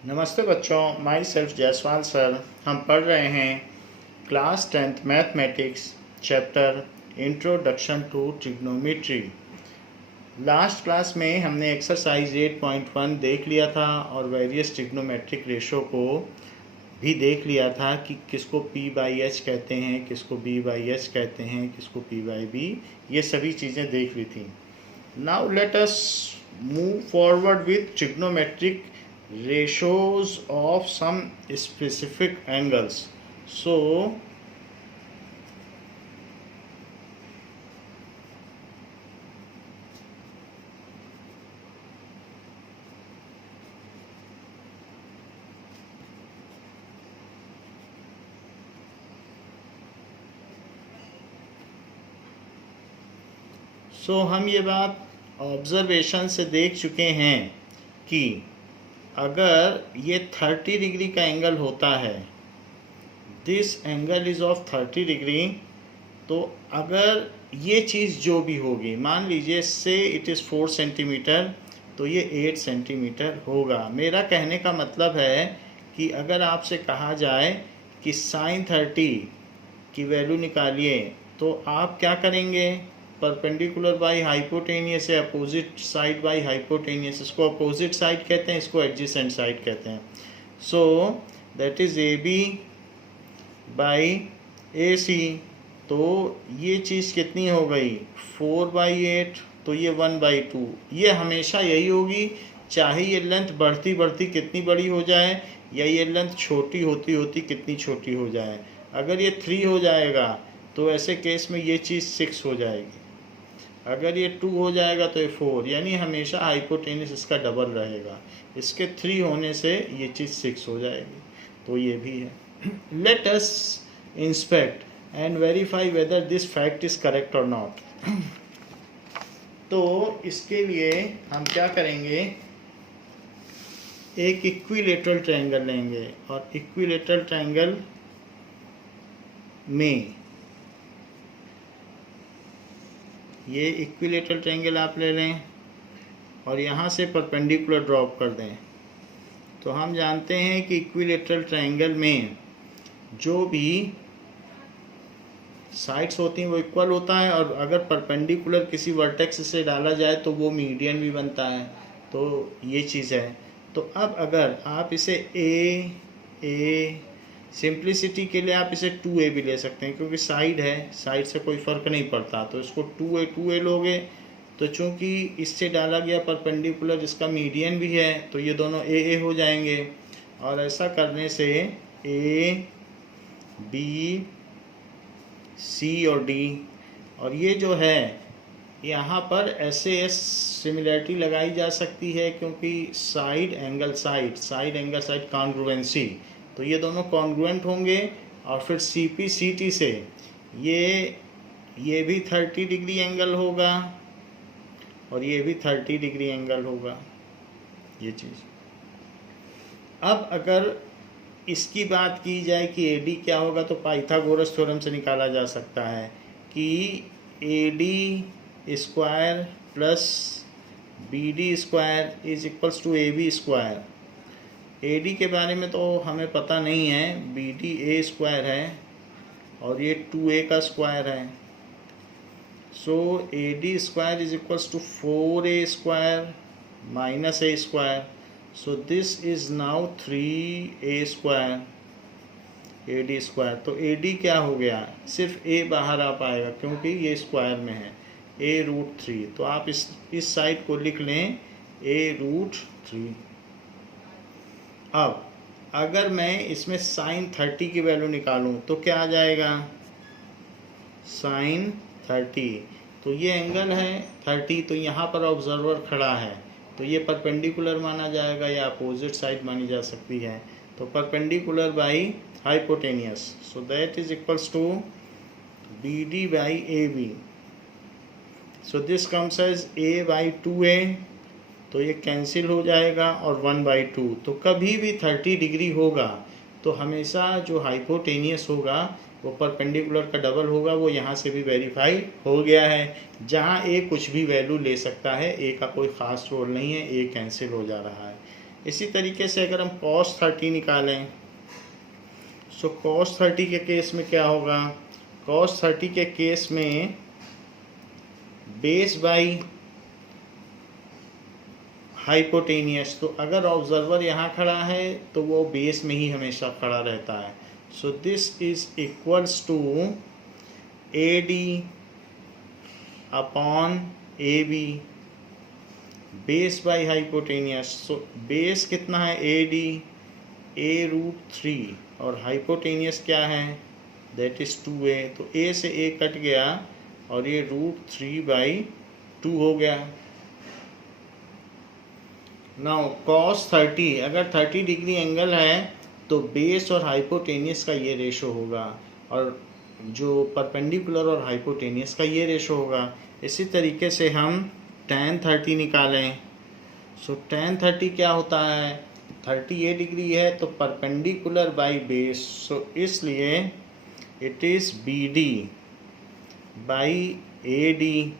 नमस्ते बच्चों, my self Jaiswal sir. हम पढ़ रहे हैं class 10th mathematics chapter introduction to trigonometry. Last class में हमने एक्सरसाइज 8.1 देख लिया था और वेरियस ट्रिग्नोमेट्रिक रेशो को भी देख लिया था कि किसको P बाई एच कहते हैं, किसको B बाई एच कहते हैं, किसको P बाई B, ये सभी चीज़ें देख ली थी। Now let us move forward with trigonometric ratios of some specific angles. So हम ये बात ऑब्जर्वेशन से देख चुके हैं कि अगर ये 30 डिग्री का एंगल होता है, this angle is of 30 degree, तो अगर ये चीज़ जो भी होगी, मान लीजिए से इट इज़ 4 सेंटीमीटर, तो ये 8 सेंटीमीटर होगा। मेरा कहने का मतलब है कि अगर आपसे कहा जाए कि sin 30 की वैल्यू निकालिए, तो आप क्या करेंगे? परपेंडिकुलर बाई हाइपोटेनियस या अपोजिट साइड बाई हाइपोटेनियस। इसको अपोजिट साइड कहते हैं, इसको एडजेसेंट साइड कहते हैं। So that is A B by A C. तो ये चीज़ कितनी हो गई? 4/8, तो ये 1/2। ये हमेशा यही होगी, चाहे ये लेंथ बढ़ती बढ़ती कितनी बड़ी हो जाए या ये लेंथ छोटी होती होती कितनी छोटी हो जाए। अगर ये 3 हो जाएगा तो ऐसे केस में ये चीज़ 6 हो जाएगी, अगर ये 2 हो जाएगा तो ये 4, यानी हमेशा हाइपोटेनस इसका डबल रहेगा। इसके 3 होने से ये चीज़ 6 हो जाएगी, तो ये भी है। Let us inspect and verify whether this fact is correct और नॉट। तो इसके लिए हम क्या करेंगे? एक इक्विलेटरल ट्रायंगल लेंगे और इक्विलेटरल ट्रायंगल में ये इक्विलेटरल ट्रायंगल आप ले लें और यहाँ से परपेंडिकुलर ड्रॉप कर दें। तो हम जानते हैं कि इक्विलेटरल ट्रायंगल में जो भी साइड्स होती हैं वो इक्वल होता है, और अगर परपेंडिकुलर किसी वर्टेक्स से डाला जाए तो वो मीडियन भी बनता है। तो ये चीज़ है। तो अब अगर आप इसे ए सिंप्लिसिटी के लिए आप इसे 2a भी ले सकते हैं, क्योंकि साइड है, साइड से कोई फ़र्क नहीं पड़ता। तो इसको 2a लोगे, तो चूंकि इससे डाला गया परपेंडिकुलर इसका मीडियन भी है, तो ये दोनों a हो जाएंगे। और ऐसा करने से a b c और d, और ये जो है यहाँ पर SAS सिमिलरिटी लगाई जा सकती है, क्योंकि साइड एंगल साइड कॉन्ग्रुएंसी, तो ये दोनों कॉन्ग्रुएंट होंगे। और फिर CP/CT से ये भी 30 डिग्री एंगल होगा और ये भी 30 डिग्री एंगल होगा, ये चीज़। अब अगर इसकी बात की जाए कि AD क्या होगा, तो पाइथागोरस थ्योरम से निकाला जा सकता है कि AD square plus BD square is equals to AB square. AD के बारे में तो हमें पता नहीं है, BD A स्क्वायर है और ये 2a का स्क्वायर है। So AD square is equals to 4a square minus a square. So this is now 3a square AD square. तो AD क्या हो गया? सिर्फ a बाहर आ पाएगा क्योंकि ये स्क्वायर में है, a√3। तो आप इस साइड को लिख लें a√3। अब अगर मैं इसमें sin 30 की वैल्यू निकालूं तो क्या आ जाएगा? sin 30, तो ये एंगल है 30, तो यहाँ पर ऑब्जर्वर खड़ा है, तो ये परपेंडिकुलर माना जाएगा या अपोजिट साइड मानी जा सकती है। तो perpendicular by hypotenuse, so that is equals to BD by AB। So this comes as a/2a, तो ये कैंसिल हो जाएगा और 1/2। तो कभी भी 30 डिग्री होगा तो हमेशा जो हाइपोटेनियस होगा वो परपेंडिकुलर का डबल होगा। वो यहाँ से भी वेरीफाई हो गया है। जहाँ ए कुछ भी वैल्यू ले सकता है, ए का कोई ख़ास रोल नहीं है, ए कैंसिल हो जा रहा है। इसी तरीके से अगर हम cos 30 निकालें, सो cos 30 के केस में क्या होगा? cos 30 के केस में बेस बाई हाइपोटेनियस, तो अगर ऑब्जर्वर यहाँ खड़ा है तो वो बेस में ही हमेशा खड़ा रहता है। So this is equals to A D upon A B, base by hypotenuse. So base कितना है? ए डी, a√3, और हाइपोटेनियस क्या है? That is 2a। तो a से a कट गया और ये √3/2 हो गया। नाउ cos 30, अगर 30 डिग्री एंगल है तो बेस और हाइपोटेनियस का ये रेशो होगा, और जो परपेंडिकुलर और हाइपोटेनियस का ये रेशो होगा। इसी तरीके से हम tan 30 निकालें। सो tan 30 क्या होता है? 38 डिग्री है तो परपेंडिकुलर बाई बेस, सो इसलिए it is BD by AD।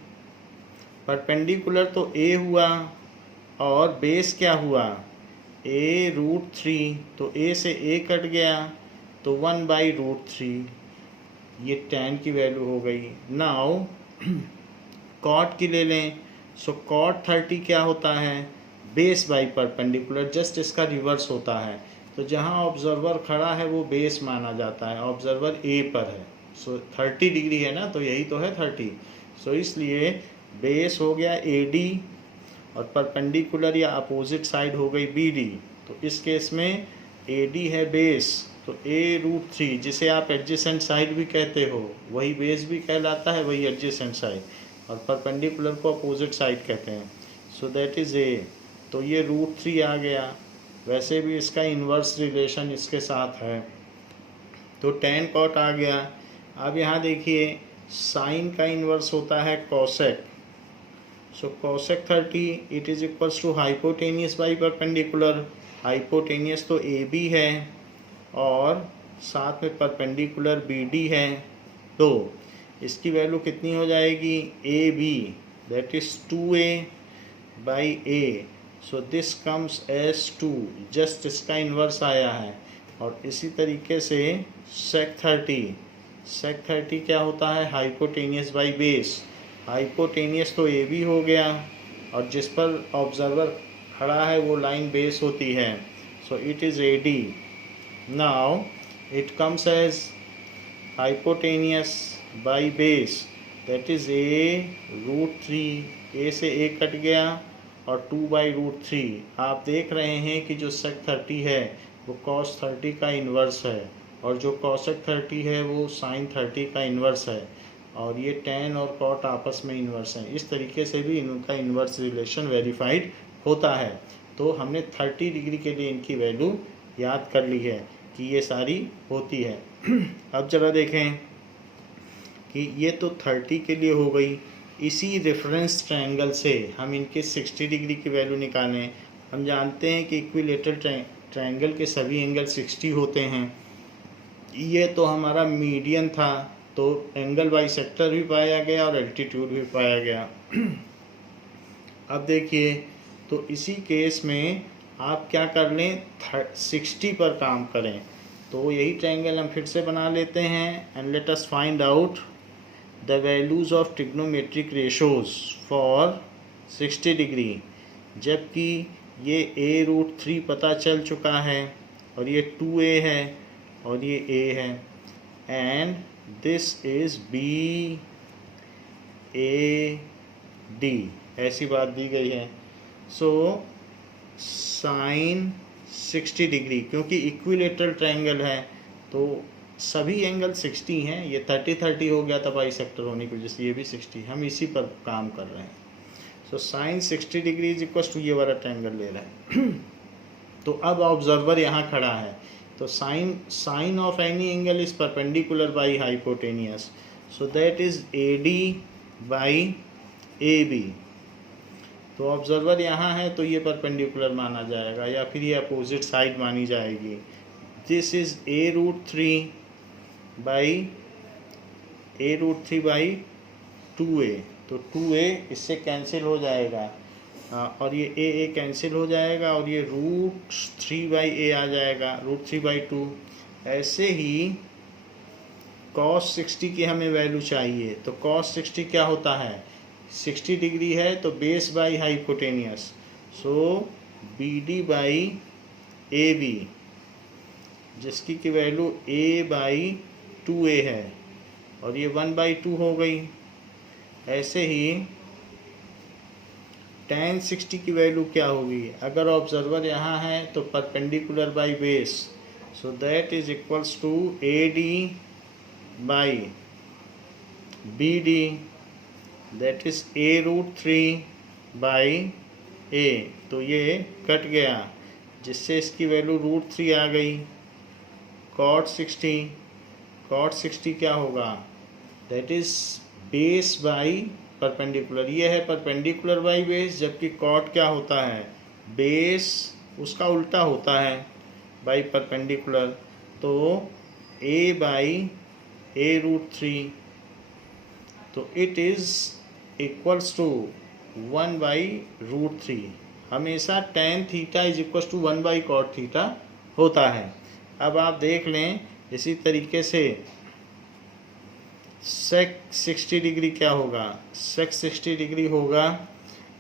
Perpendicular तो A हुआ और बेस क्या हुआ? a√3, तो A से A कट गया तो 1/√3, ये tan की वैल्यू हो गई। नाउ cot की ले लें। सो cot 30 क्या होता है? बेस बाई परपेंडिकुलर, जस्ट इसका रिवर्स होता है। तो जहाँ ऑब्जर्वर खड़ा है वो बेस माना जाता है, ऑब्जर्वर A पर है। सो 30 डिग्री है ना, तो यही तो है 30। सो इसलिए बेस हो गया AD और परपेंडिकुलर या अपोजिट साइड हो गई BD। तो इस केस में AD है बेस, तो a√3, जिसे आप एडजेसेंट साइड भी कहते हो, वही बेस भी कहलाता है, वही एडजेसेंट साइड, और परपेंडिकुलर को अपोजिट साइड कहते हैं। So that is A। तो ये √3 आ गया। वैसे भी इसका इन्वर्स रिलेशन इसके साथ है, तो tan cot आ गया। अब यहाँ देखिए साइन का इन्वर्स होता है cosec। So cosec 30 it is equals to hypotenuse by perpendicular. Hypotenuse तो AB है और साथ में परपेंडिकुलर BD है, तो इसकी वैल्यू कितनी हो जाएगी? AB, that is 2A by A। So this comes as 2, just इसका इन्वर्स आया है। और इसी तरीके से sec 30 क्या होता है? Hypotenuse by base. हाइपोटेनियस तो AB हो गया और जिस पर ऑब्जर्वर खड़ा है वो लाइन बेस होती है, so it is AD। Now it comes as hypotenuse by base, that is a√3, A से A कट गया और 2/√3। आप देख रहे हैं कि जो sec 30 है वो cos 30 का इन्वर्स है, और जो cosec 30 है वो sin 30 का इन्वर्स है, और ये tan और cot आपस में इन्वर्स हैं। इस तरीके से भी इनका इन्वर्स रिलेशन वेरीफाइड होता है। तो हमने 30 डिग्री के लिए इनकी वैल्यू याद कर ली है कि ये सारी होती है। अब जरा देखें कि ये तो 30 के लिए हो गई। इसी रेफरेंस ट्रायंगल से हम इनके 60 डिग्री की वैल्यू निकालें। हम जानते हैं कि इक्विलेटरल ट्रायंगल के सभी एंगल 60 होते हैं। ये तो हमारा मीडियन था, तो एंगल बाइसेक्टर भी पाया गया और एल्टीट्यूड भी पाया गया। अब देखिए, तो इसी केस में आप क्या कर लें? 60 पर काम करें। तो यही ट्रायंगल हम फिर से बना लेते हैं, and let us find out the values of trigonometric ratios for 60 degree. जबकि ये a√3 पता चल चुका है और ये 2A है और ये A है, एंड दिस इज़ BAD, ऐसी बात दी गई है। सो साइन 60 डिग्री, क्योंकि इक्विलेटरल ट्रायंगल है तो सभी एंगल 60 हैं। ये 30-30 हो गया था बाइसेक्टर होने की वजह से, ये भी 60, हम इसी पर काम कर रहे हैं। So sine 60 degree is equal to ये वाला ट्रायंगल ले रहा है। तो अब ऑब्जर्वर यहाँ खड़ा है, तो sine of any angle is perpendicular by hypotenuse, so that is AD by AB। तो ऑब्जर्वर यहाँ है तो ये परपेंडिकुलर माना जाएगा, या फिर ये अपोजिट साइड मानी जाएगी। This is a√3 by 2A, तो 2A इससे कैंसिल हो जाएगा, और ये ए कैंसिल हो जाएगा और ये √3/a आ जाएगा, √3/2। ऐसे ही cos 60 की हमें वैल्यू चाहिए, तो cos 60 क्या होता है, 60 डिग्री है तो base by hypotenuse, so BD/AB, जिसकी की वैल्यू A/2a है और ये 1/2 हो गई। ऐसे ही tan 60 की वैल्यू क्या होगी, अगर ऑब्जर्वर यहाँ है तो perpendicular by base, so that is equals to AD/BD, that is A√3/a। तो ये कट गया, जिससे इसकी वैल्यू √3 आ गई। cot 60 क्या होगा, that is base by perpendicular, ये है परपेंडिकुलर बाई बेस, जबकि cot क्या होता है, बेस उसका उल्टा होता है बाई परपेंडिकुलर, तो A/A√3, तो इट इज़ इक्वल्स टू 1/√3। हमेशा tan theta is equals to 1/cot theta होता है। अब आप देख लें इसी तरीके से sec 60 डिग्री क्या होगा, sec 60 डिग्री होगा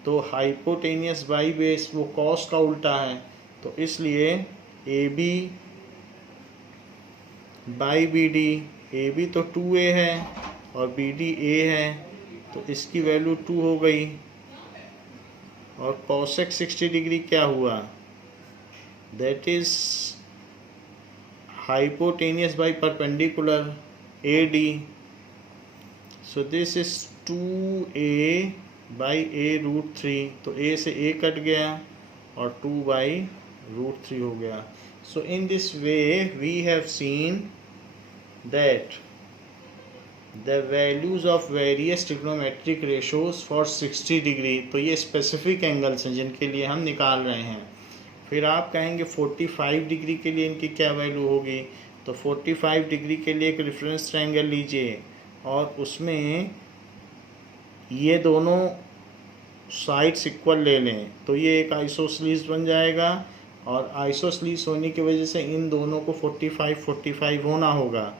तो हाइपोटेनियस बाई बेस, वो cos का उल्टा है, तो इसलिए AB/BD, AB तो 2a है और BD a है, तो इसकी वैल्यू 2 हो गई। और cosec 60 डिग्री क्या हुआ, that is hypotenuse by perpendicular AD, so this is 2a/a√3, तो a से a कट गया और 2/√3 हो गया। So in this way we have seen that the values of various trigonometric ratios for 60 degree, तो ये स्पेसिफिक एंगल्स हैं जिनके लिए हम निकाल रहे हैं। फिर आप कहेंगे 45 डिग्री के लिए इनकी क्या वैल्यू होगी, तो 45 डिग्री के लिए एक रेफरेंस ट्रायंगल लीजिए और उसमें ये दोनों साइड्स इक्वल ले लें, तो ये एक आइसोसलीस बन जाएगा और आइसोसलीस होने की वजह से इन दोनों को 45 होना होगा,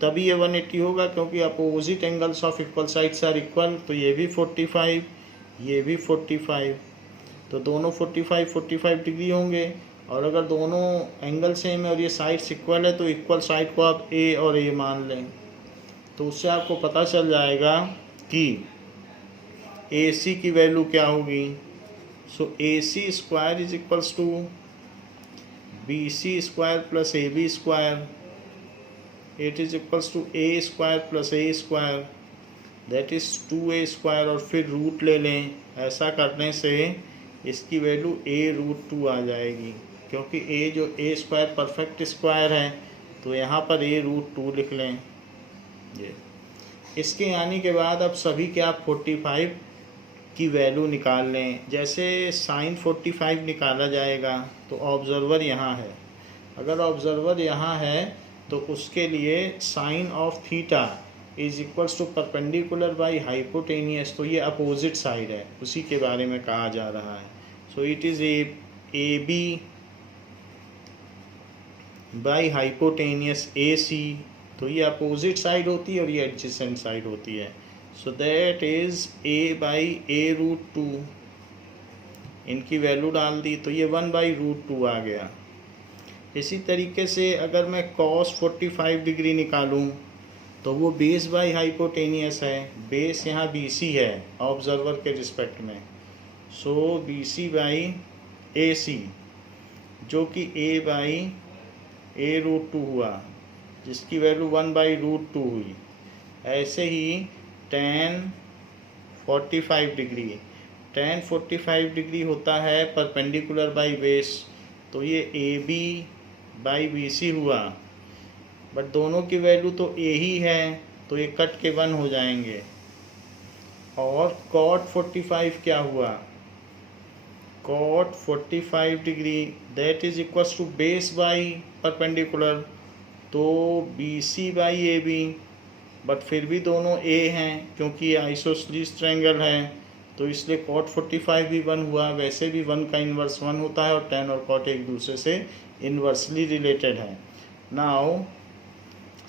तभी ये 180 होगा, क्योंकि opposite angles of equal sides are equal, तो ये भी 45, ये भी 45, तो दोनों 45 डिग्री होंगे। और अगर दोनों एंगल सेम है और ये साइड्स इक्वल है, तो इक्वल साइड को आप ए और ए मान लें, तो उससे आपको पता चल जाएगा कि AC की वैल्यू क्या होगी। So AC square is equals to BC square plus AB square, it is equals to A square plus A square, that is 2A square, और फिर रूट ले लें। ऐसा करने से इसकी वैल्यू A√2 आ जाएगी, क्योंकि A जो A स्क्वायर परफेक्ट स्क्वायर है, तो यहाँ पर A√2 लिख लें। ये इसके आने के बाद अब सभी के आप 45 की वैल्यू निकाल लें। जैसे sin 45 निकाला जाएगा, तो ऑब्जर्वर यहाँ है, अगर ऑब्जर्वर यहाँ है तो उसके लिए sine of theta is equals to perpendicular by hypotenuse, तो ये अपोजिट साइड है, उसी के बारे में कहा जा रहा है। So it is AB by hypotenuse AC, तो ये अपोजिट साइड होती है और ये एडजेसेंट साइड होती है, सो दैट इज़ A/A√2। इनकी वैल्यू डाल दी तो ये 1/√2 आ गया। इसी तरीके से अगर मैं cos 45 डिग्री निकालूं, तो वो बेस बाई हाइपोटेनियस है, बेस यहाँ BC है ऑब्जर्वर के रिस्पेक्ट में, सो BC/AC, जो कि A/A√2 हुआ, जिसकी वैल्यू 1/√2 हुई। ऐसे ही tan 45 डिग्री होता है परपेंडिकुलर बाई बेस, तो ये AB/BC हुआ, बट दोनों की वैल्यू तो A ही है, तो ये कट के 1 हो जाएंगे। और cot 45 क्या हुआ, cot 45 degree that is equals to base by perpendicular, तो BC/AB, बट फिर भी दोनों A हैं क्योंकि ये आइसोसलीस ट्रायंगल है, तो इसलिए कॉट 45 भी 1 हुआ। वैसे भी 1 का इन्वर्स 1 होता है और tan और कॉट एक दूसरे से इन्वर्सली रिलेटेड है। नाउ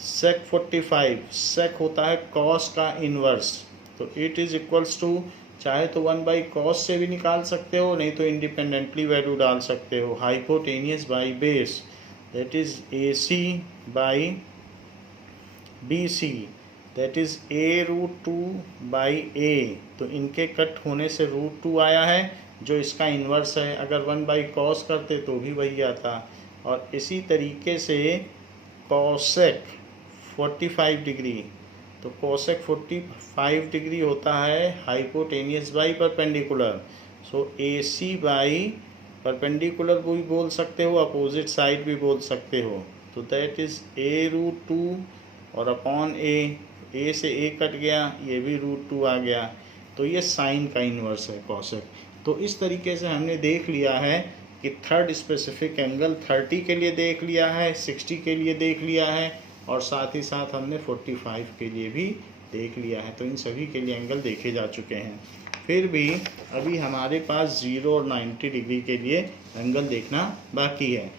sec 45, sec होता है cos का इन्वर्स, तो इट इज इक्वल्स टू, चाहे तो 1/cos से भी निकाल सकते हो, नहीं तो इंडिपेंडेंटली वैल्यू डाल सकते हो, hypotenuse by base, that is AC by BC, that is A√2/A। तो इनके कट होने से √2 आया है जो इसका इन्वर्स है। अगर 1/cos करते तो भी वही आता। और इसी तरीके से cosec 45 डिग्री, तो cosec 45 डिग्री होता है hypotenuse by perpendicular. So AC by perpendicular भी बोल सकते हो, अपोजिट साइड भी बोल सकते हो। तो दैट इज A√2 और अपॉन A से A कट गया, ये भी √2 आ गया। तो ये साइन का इन्वर्स है cosec। तो इस तरीके से हमने देख लिया है कि थर्ड स्पेसिफिक एंगल 30 के लिए देख लिया है, 60 के लिए देख लिया है, और साथ ही साथ हमने 45 के लिए भी देख लिया है। तो इन सभी के लिए एंगल देखे जा चुके हैं। फिर भी अभी हमारे पास 0 और 90 डिग्री के लिए एंगल देखना बाकी है।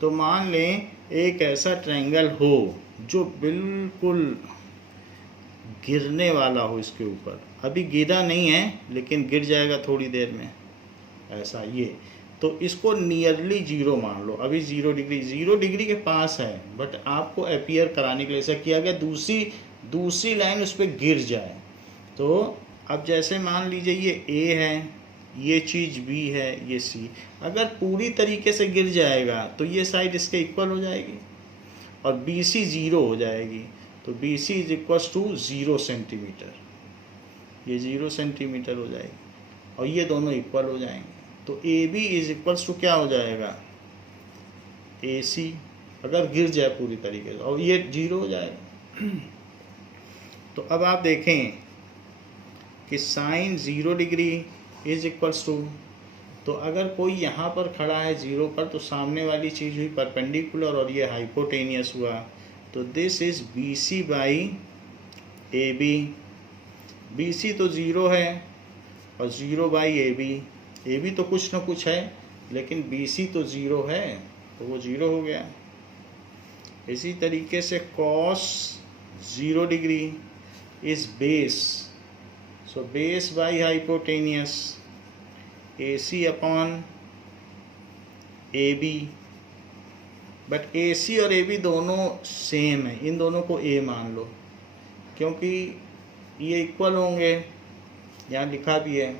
तो मान लें एक ऐसा ट्रायंगल हो जो बिल्कुल गिरने वाला हो इसके ऊपर, अभी गिरा नहीं है लेकिन गिर जाएगा थोड़ी देर में, ऐसा ये। तो इसको नियरली 0 मान लो, अभी 0 डिग्री के पास है, बट आपको अपीयर कराने के लिए ऐसा किया गया दूसरी लाइन उस पर गिर जाए। तो अब जैसे मान लीजिए ये A है, ये चीज़ B है, ये C, अगर पूरी तरीके से गिर जाएगा तो ये साइड इसके इक्वल हो जाएगी और BC 0 हो जाएगी। तो BC is equals to 0 centimetre, ये 0 सेंटीमीटर हो जाएगी और ये दोनों इक्वल हो जाएंगे। तो AB इज इक्वल्स टू क्या हो जाएगा, AC, अगर गिर जाए पूरी तरीके से, और ये 0 हो जाएगा। तो अब आप देखें कि sine 0 degree is equals to, तो अगर कोई यहाँ पर खड़ा है 0 पर, तो सामने वाली चीज़ हुई परपेंडिकुलर और ये हाइपोटेनियस हुआ। तो this is BC by AB। BC तो 0 है और 0 बाई AB तो कुछ ना कुछ है, लेकिन BC तो 0 है तो वो 0 हो गया। इसी तरीके से cos 0 degree is base, so base by hypotenuse, AC upon AB। But AC और AB दोनों सेम है, इन दोनों को A मान लो क्योंकि ये इक्वल होंगे, यहाँ लिखा भी है।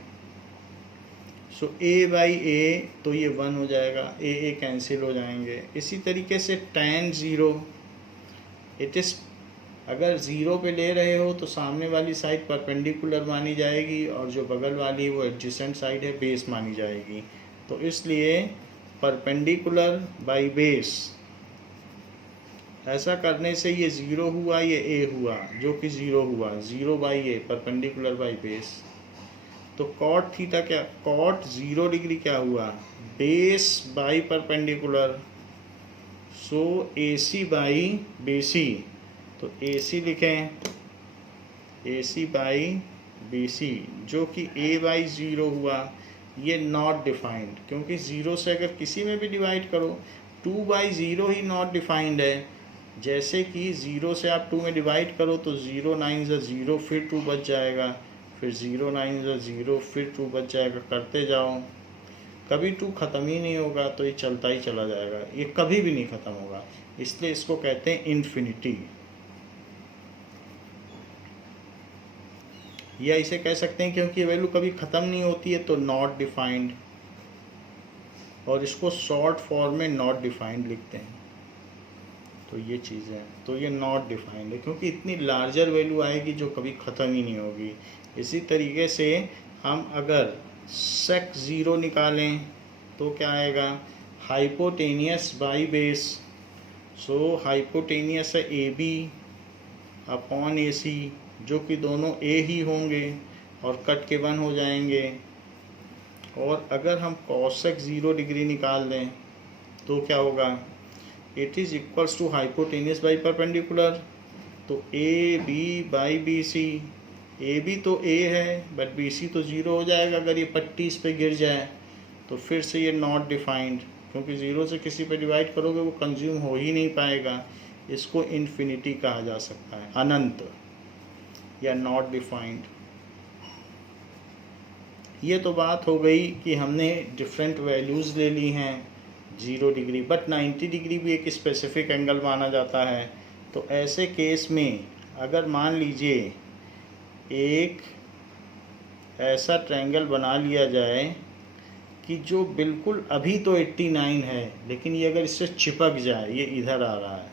सो A बाई A, तो ये 1 हो जाएगा, A कैंसिल हो जाएंगे। इसी तरीके से tan 0, इट इज़, अगर 0 पे ले रहे हो तो सामने वाली साइड परपेंडिकुलर मानी जाएगी और जो बगल वाली वो एडजेसेंट साइड है बेस मानी जाएगी। तो इसलिए परपेंडिकुलर बाई बेस, ऐसा करने से ये 0 हुआ, ये A हुआ जो कि 0 हुआ, 0 by A, perpendicular by base. तो कॉट थीटा क्या, कॉट 0 डिग्री क्या हुआ, base by perpendicular, so AC by BC। तो AC लिखें, AC बाई BC जो कि A बाई 0 हुआ। ये नॉट डिफाइंड, क्योंकि 0 से अगर किसी में भी डिवाइड करो, 2/0 ही नॉट डिफाइंड है। जैसे कि 0 से आप 2 में डिवाइड करो तो 0 9 ज़ा 0, फिर 2 बच जाएगा, फिर 0 9 ज़ा 0, फिर 2 बच जाएगा, करते जाओ, कभी 2 ख़त्म ही नहीं होगा। तो ये चलता ही चला जाएगा, ये कभी भी नहीं ख़त्म होगा, इसलिए इसको कहते हैं इन्फिनिटी, या इसे कह सकते हैं क्योंकि वैल्यू कभी ख़त्म नहीं होती है तो नॉट डिफाइंड, और इसको शॉर्ट फॉर्म में नॉट डिफाइंड लिखते हैं। तो ये चीज़ है, तो ये नॉट डिफाइंड है क्योंकि इतनी लार्जर वैल्यू आएगी जो कभी ख़त्म ही नहीं होगी। इसी तरीके से हम अगर sec 0 निकालें तो क्या आएगा, hypotenuse by base, so hypotenuse है AB अपॉन AC जो कि दोनों A ही होंगे और कट के 1 हो जाएंगे। और अगर हम cosec 0 डिग्री निकाल दें तो क्या होगा, it is equals to hypotenuse by perpendicular, तो AB by BC A B तो ए है बट बी सी तो ज़ीरो हो जाएगा अगर ये पट्टी इस पे गिर जाए। तो फिर से ये नॉट डिफाइंड, क्योंकि ज़ीरो से किसी पे डिवाइड करोगे वो कंज्यूम हो ही नहीं पाएगा। इसको इन्फिनिटी कहा जा सकता है, अनंत या नॉट डिफाइंड। ये तो बात हो गई कि हमने डिफरेंट वैल्यूज़ ले ली हैं 0 डिग्री, बट 90 डिग्री भी एक स्पेसिफिक एंगल माना जाता है। तो ऐसे केस में अगर मान लीजिए एक ऐसा ट्रायंगल बना लिया जाए कि जो बिल्कुल अभी तो 89 है, लेकिन ये अगर इससे चिपक जाए, ये इधर आ रहा है,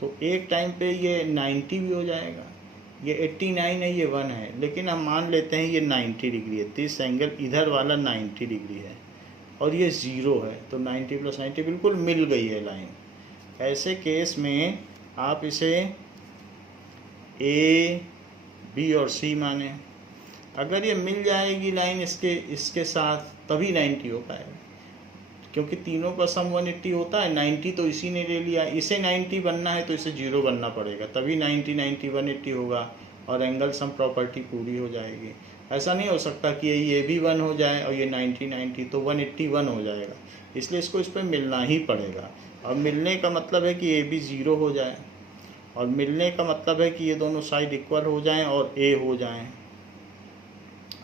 तो एक टाइम पे ये 90 भी हो जाएगा। ये 89 है, ये 1 है, लेकिन हम मान लेते हैं ये 90 डिग्री है। दिस एंगल इधर वाला 90 डिग्री है और ये 0 है, तो 90 + 90 बिल्कुल मिल गई है लाइन। ऐसे केस में आप इसे ए बी और सी माने। अगर ये मिल जाएगी लाइन इसके साथ तभी 90 हो पाएगा, क्योंकि तीनों का सम 180 होता है। 90 तो इसी ने ले लिया, इसे 90 बनना है तो इसे 0 बनना पड़ेगा, तभी 90 90 180 होगा और एंगल सम प्रॉपर्टी पूरी हो जाएगी। ऐसा नहीं हो सकता कि ये भी 1 हो जाए और ये 90 90, तो 181 हो जाएगा। इसलिए इसको इस पर मिलना ही पड़ेगा। और मिलने का मतलब है कि ए बी 0 हो जाए, और मिलने का मतलब है कि ये दोनों साइड इक्वल हो जाएं और ए हो जाएं,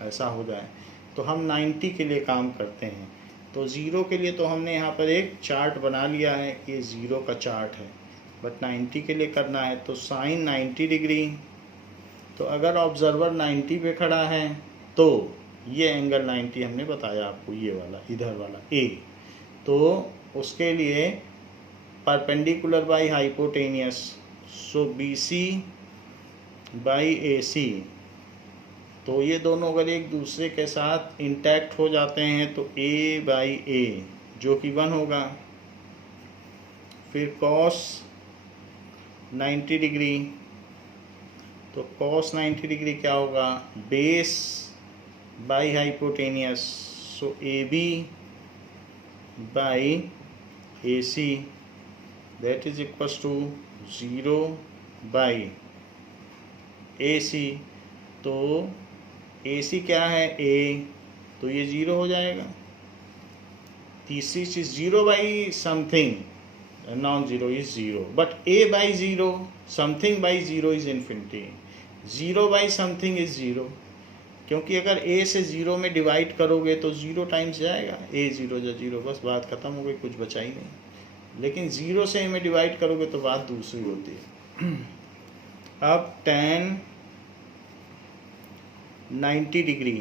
ऐसा हो जाए। तो हम 90 के लिए काम करते हैं। तो 0 के लिए तो हमने यहाँ पर एक चार्ट बना लिया है कि 0 का चार्ट है, बट 90 के लिए करना है तो साइन 90 डिग्री। तो अगर ऑब्जर्वर 90 पे खड़ा है तो ये एंगल 90 हमने बताया आपको, ये वाला इधर वाला ए, तो उसके लिए perpendicular by hypotenuse, so B C by A C. तो ये दोनों अगर एक दूसरे के साथ इंटैक्ट हो जाते हैं तो a बाई ए जो कि 1 होगा। फिर cos 90 डिग्री, तो cos 90 डिग्री क्या होगा, base by hypotenuse, so A B by A C that is equals to 0 by A C. तो ए सी क्या है, ए, तो ये 0 हो जाएगा। तीसरी चीज़ 0 by something, non zero is 0, but A by 0, something by 0 is infinity. 0 by something is 0, क्योंकि अगर ए से 0 में डिवाइड करोगे तो 0 टाइम्स जाएगा, ए 0 जा 0, बस बात ख़त्म हो गई, कुछ बचा ही नहीं। लेकिन 0 से ए में डिवाइड करोगे तो बात दूसरी होती है। अब tan 90 डिग्री,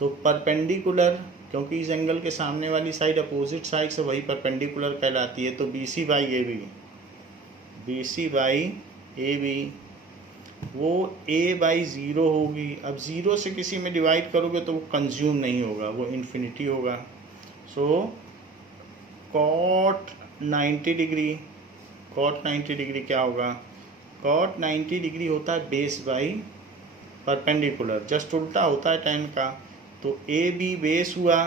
तो परपेंडिकुलर, क्योंकि इस एंगल के सामने वाली साइड अपोजिट साइड से वही परपेंडिकुलर कहलाती है, तो B C by A B, B C by A B वो a बाई 0 होगी। अब 0 से किसी में डिवाइड करोगे तो वो कंज्यूम नहीं होगा, वो इन्फिनिटी होगा। सो cot 90 डिग्री, cot 90 डिग्री क्या होगा, cot 90 डिग्री होता है बेस बाई परपेंडिकुलर, जस्ट उल्टा होता है tan का। तो ए बी बेस हुआ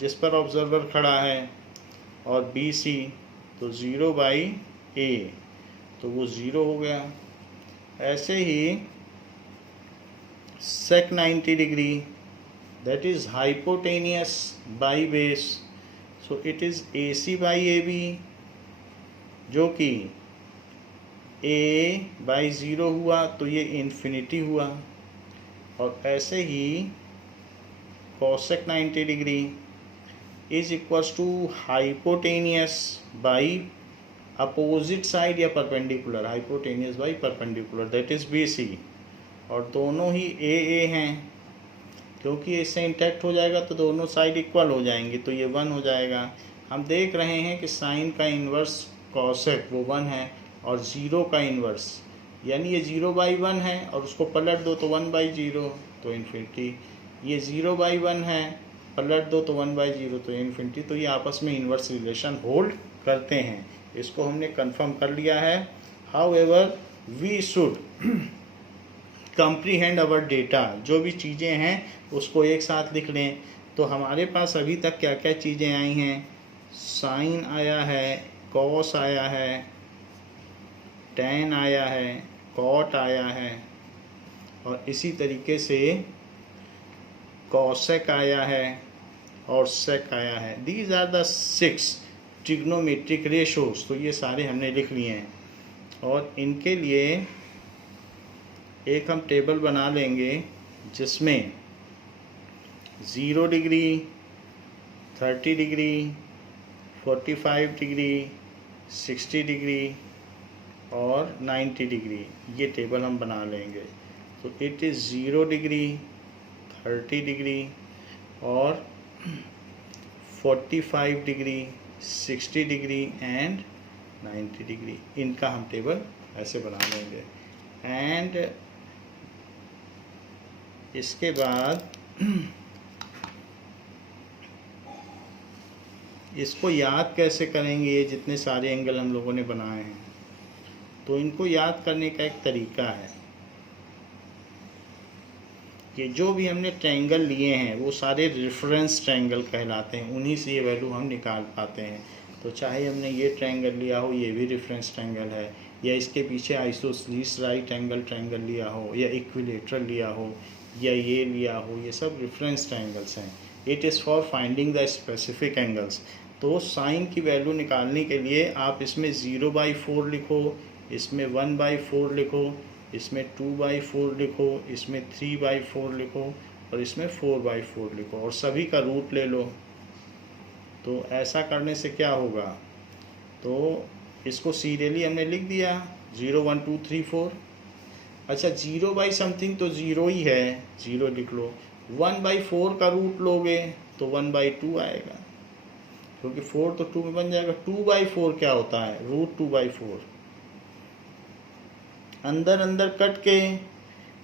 जिस पर ऑब्जर्वर खड़ा है, और बी सी तो 0 बाई ए, तो वो 0 हो गया। ऐसे ही sec 90 degree, that is hypotenuse by base, so it is A C by A B, जो कि a बाई 0 हुआ तो ये इन्फिनिटी हुआ। और ऐसे ही cosec 90 degree is equals to hypotenuse by opposite side या perpendicular, hypotenuse by perpendicular, that is B C. और दोनों ही ए हैं, क्योंकि इससे इंटैक्ट हो जाएगा तो दोनों साइड इक्वल हो जाएंगी, तो ये 1 हो जाएगा। हम देख रहे हैं कि साइन का इन्वर्स कॉसेक वो 1 है, और 0 का इन्वर्स यानी ये 0 बाई 1 है, और उसको पलट दो तो 1 बाई 0 तो इन्फिनिटी। ये 0 बाई 1 है, पलट दो तो 1 बाई 0 तो इन्फिनिटी। तो ये आपस में इन्वर्स रिलेशन होल्ड करते हैं, इसको हमने कंफर्म कर लिया है। However we should comprehend our data, जो भी चीज़ें हैं उसको एक साथ लिख लें। तो हमारे पास अभी तक क्या क्या चीज़ें आई हैं, साइन आया है, कॉस आया है, टैन आया है, कॉट आया है, और इसी तरीके से कॉसेक आया है और सेक आया है। These are the 6 trigonometric ratios. तो ये सारे हमने लिख लिए हैं और इनके लिए एक हम टेबल बना लेंगे जिसमें 0 डिग्री, 30 डिग्री, 45 डिग्री, 60 डिग्री और 90 डिग्री, ये टेबल हम बना लेंगे। तो इट इज़ 0 डिग्री, 30 डिग्री और 45 डिग्री, 60 डिग्री एंड 90 डिग्री। इनका हम टेबल ऐसे बना लेंगे। एंड इसके बाद इसको याद कैसे करेंगे, ये जितने सारे एंगल हम लोगों ने बनाए हैं। तो इनको याद करने का एक तरीका है कि जो भी हमने ट्रायंगल लिए हैं वो सारे रेफरेंस ट्रायंगल कहलाते हैं, उन्हीं से ये वैल्यू हम निकाल पाते हैं। तो चाहे हमने ये ट्रायंगल लिया हो, ये भी रेफरेंस ट्रायंगल है, या इसके पीछे आइसोसेलेस राइट एंगल ट्रायंगल लिया हो, या इक्विलेटरल लिया हो, या ये लिया हो, ये सब रेफरेंस ट्रायंगल्स हैं। It is for finding the specific angles. तो साइन की वैल्यू निकालने के लिए आप इसमें 0/4 लिखो, इसमें 1/4 लिखो, इसमें 2/4 लिखो, इसमें 3/4 लिखो और इसमें 4/4 लिखो और सभी का रूट ले लो। तो ऐसा करने से क्या होगा, तो इसको सीरियली हमने लिख दिया 0 1 2 3 4। अच्छा 0 बाई समथिंग तो 0 ही है, 0 लिख लो। 1/4 का रूट लोगे तो 1/2 आएगा, क्योंकि 4 तो 2 में बन जाएगा। 2/4 क्या होता है, √2/4। अंदर अंदर कट के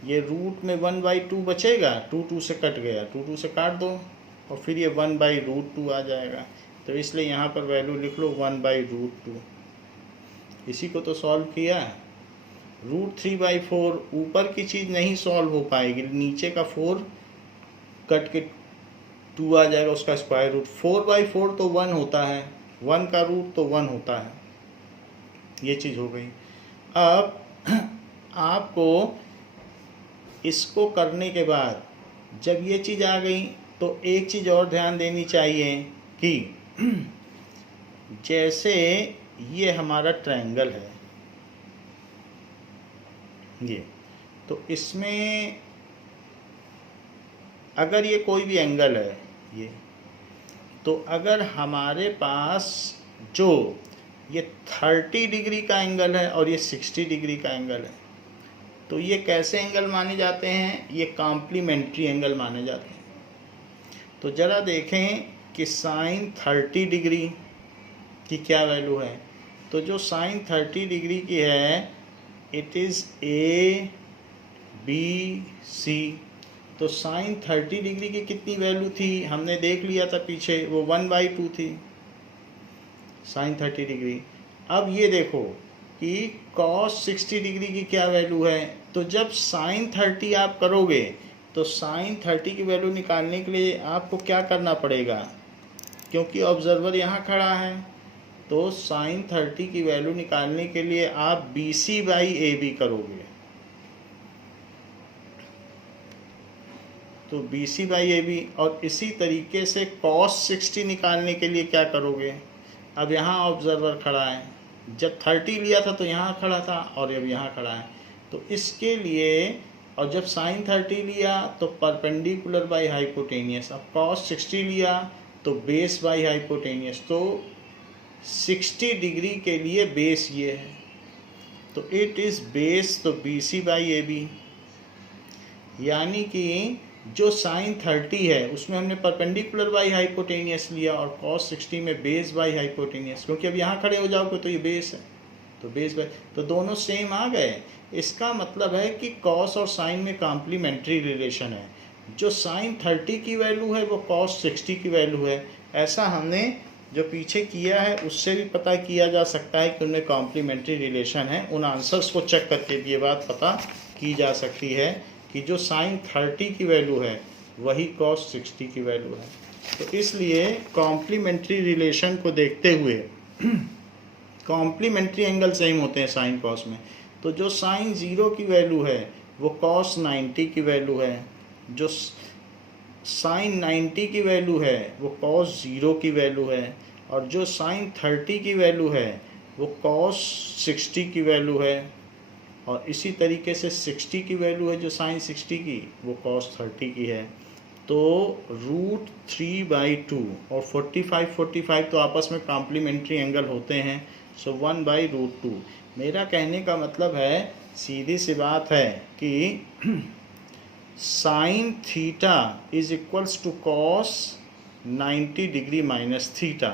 ये रूट में 1/2 बचेगा, 2 से कट गया, 2 से काट दो और फिर ये 1/√2 आ जाएगा। तो इसलिए यहाँ पर वैल्यू लिख लो 1/√2। इसी को तो सॉल्व किया। √3/4 ऊपर की चीज़ नहीं सॉल्व हो पाएगी, नीचे का 4 कट के 2 आ जाएगा, उसका स्क्वायर रूट। 4/4 तो 1 होता है, 1 का रूट तो 1 होता है। ये चीज़ हो गई। अब आपको इसको करने के बाद जब ये चीज़ आ गई तो एक चीज़ और ध्यान देनी चाहिए कि जैसे ये हमारा ट्रायंगल है ये, तो इसमें अगर ये कोई भी एंगल है ये, तो अगर हमारे पास जो ये 30 डिग्री का एंगल है और ये 60 डिग्री का एंगल है, तो ये कैसे एंगल माने जाते हैं, ये कॉम्प्लीमेंट्री एंगल माने जाते हैं। तो ज़रा देखें कि साइन 30 डिग्री की क्या वैल्यू है। तो जो साइन 30 डिग्री की है इट इज़ ABC। तो साइन 30 डिग्री की कितनी वैल्यू थी, हमने देख लिया था पीछे, वो 1/2 थी साइन 30 डिग्री। अब ये देखो कि कॉस 60 डिग्री की क्या वैल्यू है। तो जब साइन 30 आप करोगे तो साइन 30 की वैल्यू निकालने के लिए आपको क्या करना पड़ेगा, क्योंकि ऑब्जर्वर यहाँ खड़ा है, तो साइन 30 की वैल्यू निकालने के लिए आप BC/AB करोगे। तो BC/AB, और इसी तरीके से cos 60 निकालने के लिए क्या करोगे। अब यहाँ ऑब्जर्वर खड़ा है, जब 30 लिया था तो यहाँ खड़ा था और अब यहाँ खड़ा है, तो इसके लिए, और जब साइन 30 लिया तो परपेंडिकुलर बाई हाइपोटेनियस, अब cos 60 लिया तो बेस बाई हाइपोटेनियस। तो 60 डिग्री के लिए बेस ये है, तो इट इज़ बेस, तो BC/AB। यानी कि जो साइन 30 है उसमें हमने परपेंडिकुलर बाई हाइपोटेनियस लिया और cos 60 में बेस बाई हाइपोटेनियस, क्योंकि अब यहाँ खड़े हो जाओगे तो ये बेस है, तो बेस बाई, तो दोनों सेम आ गए। इसका मतलब है कि cos और साइन में कॉम्प्लीमेंट्री रिलेशन है। जो साइन 30 की वैल्यू है वो cos 60 की वैल्यू है। ऐसा हमने जो पीछे किया है उससे भी पता किया जा सकता है कि उनमें कॉम्प्लीमेंट्री रिलेशन है। उन आंसर्स को चेक करके भी ये बात पता की जा सकती है कि जो साइन 30 की वैल्यू है वही cos 60 की वैल्यू है। तो इसलिए कॉम्प्लीमेंट्री रिलेशन को देखते हुए कॉम्प्लीमेंट्री एंगल सेम होते हैं साइन कॉस में। तो जो साइन 0 की वैल्यू है वो cos 90 की वैल्यू है, जो sin 90 की वैल्यू है वो cos 0 की वैल्यू है, और जो sin 30 की वैल्यू है वो cos 60 की वैल्यू है, और इसी तरीके से 60 की वैल्यू है जो sin 60 की वो cos 30 की है। तो √3/2 और 45 तो आपस में कॉम्प्लीमेंट्री एंगल होते हैं, सो 1/√2। मेरा कहने का मतलब है, सीधी सी बात है कि sin theta is equals to cos 90 degree minus theta.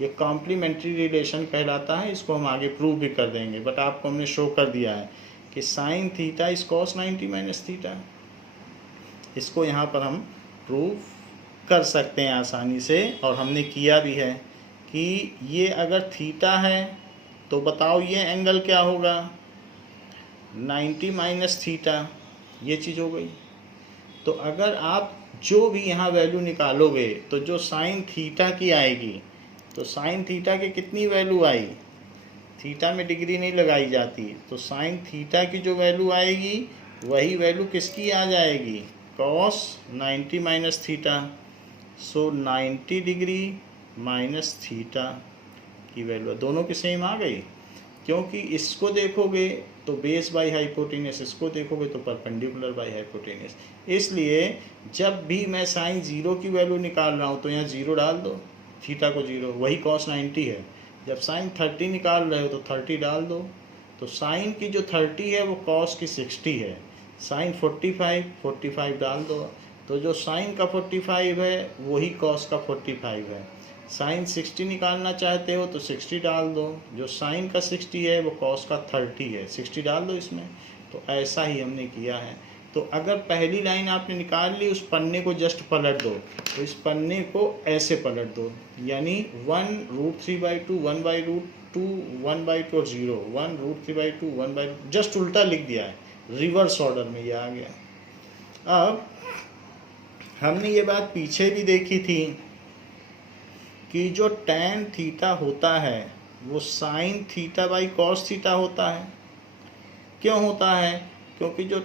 ये कॉम्प्लीमेंट्री रिलेशन कहलाता है, इसको हम आगे प्रूव भी कर देंगे, बट आपको हमने शो कर दिया है कि sin theta is cos 90 minus theta. इसको यहाँ पर हम प्रूव कर सकते हैं आसानी से, और हमने किया भी है कि ये अगर थीटा है तो बताओ ये एंगल क्या होगा, 90 माइनस थीटा, ये चीज़ हो गई। तो अगर आप जो भी यहाँ वैल्यू निकालोगे तो जो साइन थीटा की आएगी, तो साइन थीटा की कितनी वैल्यू आई, थीटा में डिग्री नहीं लगाई जाती, तो साइन थीटा की जो वैल्यू आएगी वही वैल्यू किसकी आ जाएगी, cos 90 माइनस थीटा। सो 90 डिग्री माइनस थीटा की वैल्यू दोनों की सेम आ गई, क्योंकि इसको देखोगे तो बेस बाई हाइपोटेनियस, इसको देखोगे तो परपेंडिकुलर बाई हाइपोटेनियस। इसलिए जब भी मैं साइन 0 की वैल्यू निकाल रहा हूँ तो यहाँ 0 डाल दो, थीटा को 0, वही cos 90 है। जब साइन 30 निकाल रहे हो तो 30 डाल दो, तो साइन की जो 30 है वो cos की 60 है। साइन 45 डाल दो, तो जो साइन का 45 है वही cos का 45 है। साइन 60 निकालना चाहते हो तो 60 डाल दो, जो साइन का 60 है वो cos का 30 है, 60 डाल दो इसमें। तो ऐसा ही हमने किया है। तो अगर पहली लाइन आपने निकाल ली, उस पन्ने को जस्ट पलट दो, तो इस पन्ने को ऐसे पलट दो, यानी 1√3/2 1/√2 1/2 और 0 1√3/2 1/2, जस्ट उल्टा लिख दिया है, रिवर्स ऑर्डर में ये आ गया। अब हमने ये बात पीछे भी देखी थी कि जो tan थीटा होता है वो sin theta by cos theta होता है। क्यों होता है, क्योंकि जो